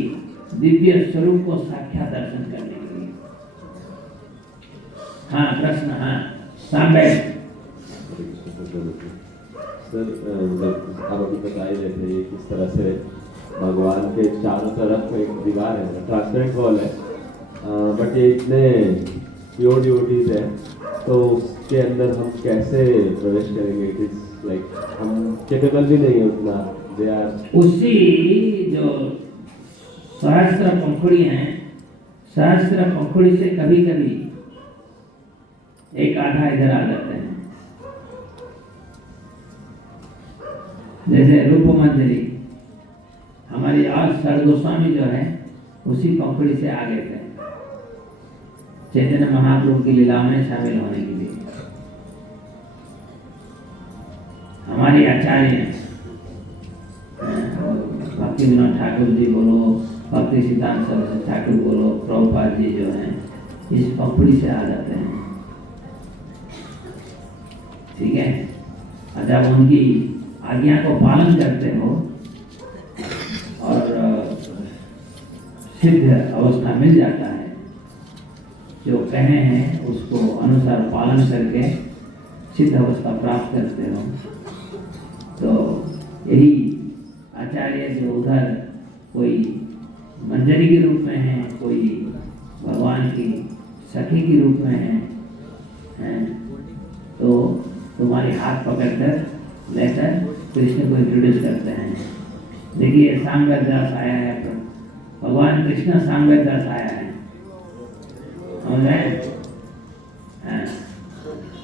दिव्य स्वरूप को साक्षात दर्शन करने के लिए। हाँ प्रश्न, हाँ सांबे। सर आप अभी बता ही रहे थे किस तरह से भगवान के चारों तरफ एक दीवार है, ट्रांसपेरेंट वॉल है, बट ये इतने प्योर डिवोटीज है, तो उसके अंदर हम कैसे प्रवेश करेंगे? इट इज लाइक हम कैपेबल भी नहीं है उतना। दे आर उसी जो सहस्त्र पंखुड़ी हैं, सहस्त्र पंखुड़ी से कभी कभी एक आधा इधर आ जाते हैं। जैसे रूप मंजरी हमारी आज सर गोस्वामी जो है उसी पंखुड़ी से आ गए थे चैतन्य महाप्रभु की लीला में शामिल होने के लिए। हमारी आचार्य भक्ति विनोद ठाकुर जी बोलो, भक्ति सिद्धांत सरस्वती ठाकुर बोलो, प्रभुपाद जी जो हैं इस पंखुड़ी से आ जाते हैं। ठीक है, और जब उनकी आज्ञा को पालन करते हो और सिद्ध अवस्था मिल जाता है, जो कहे हैं उसको अनुसार पालन करके सिद्ध अवस्था प्राप्त करते हो, तो यही आचार्य जो उधर कोई मंजरी के रूप में है, कोई भगवान की सखी के रूप में है, तो तुम्हारे हाथ पकड़कर लेकर कृष्ण को इंट्रोड्यूस करते हैं। देखिए सांगत दास आया है, भगवान कृष्ण सांगत दास आया है, समझ रहे हैं?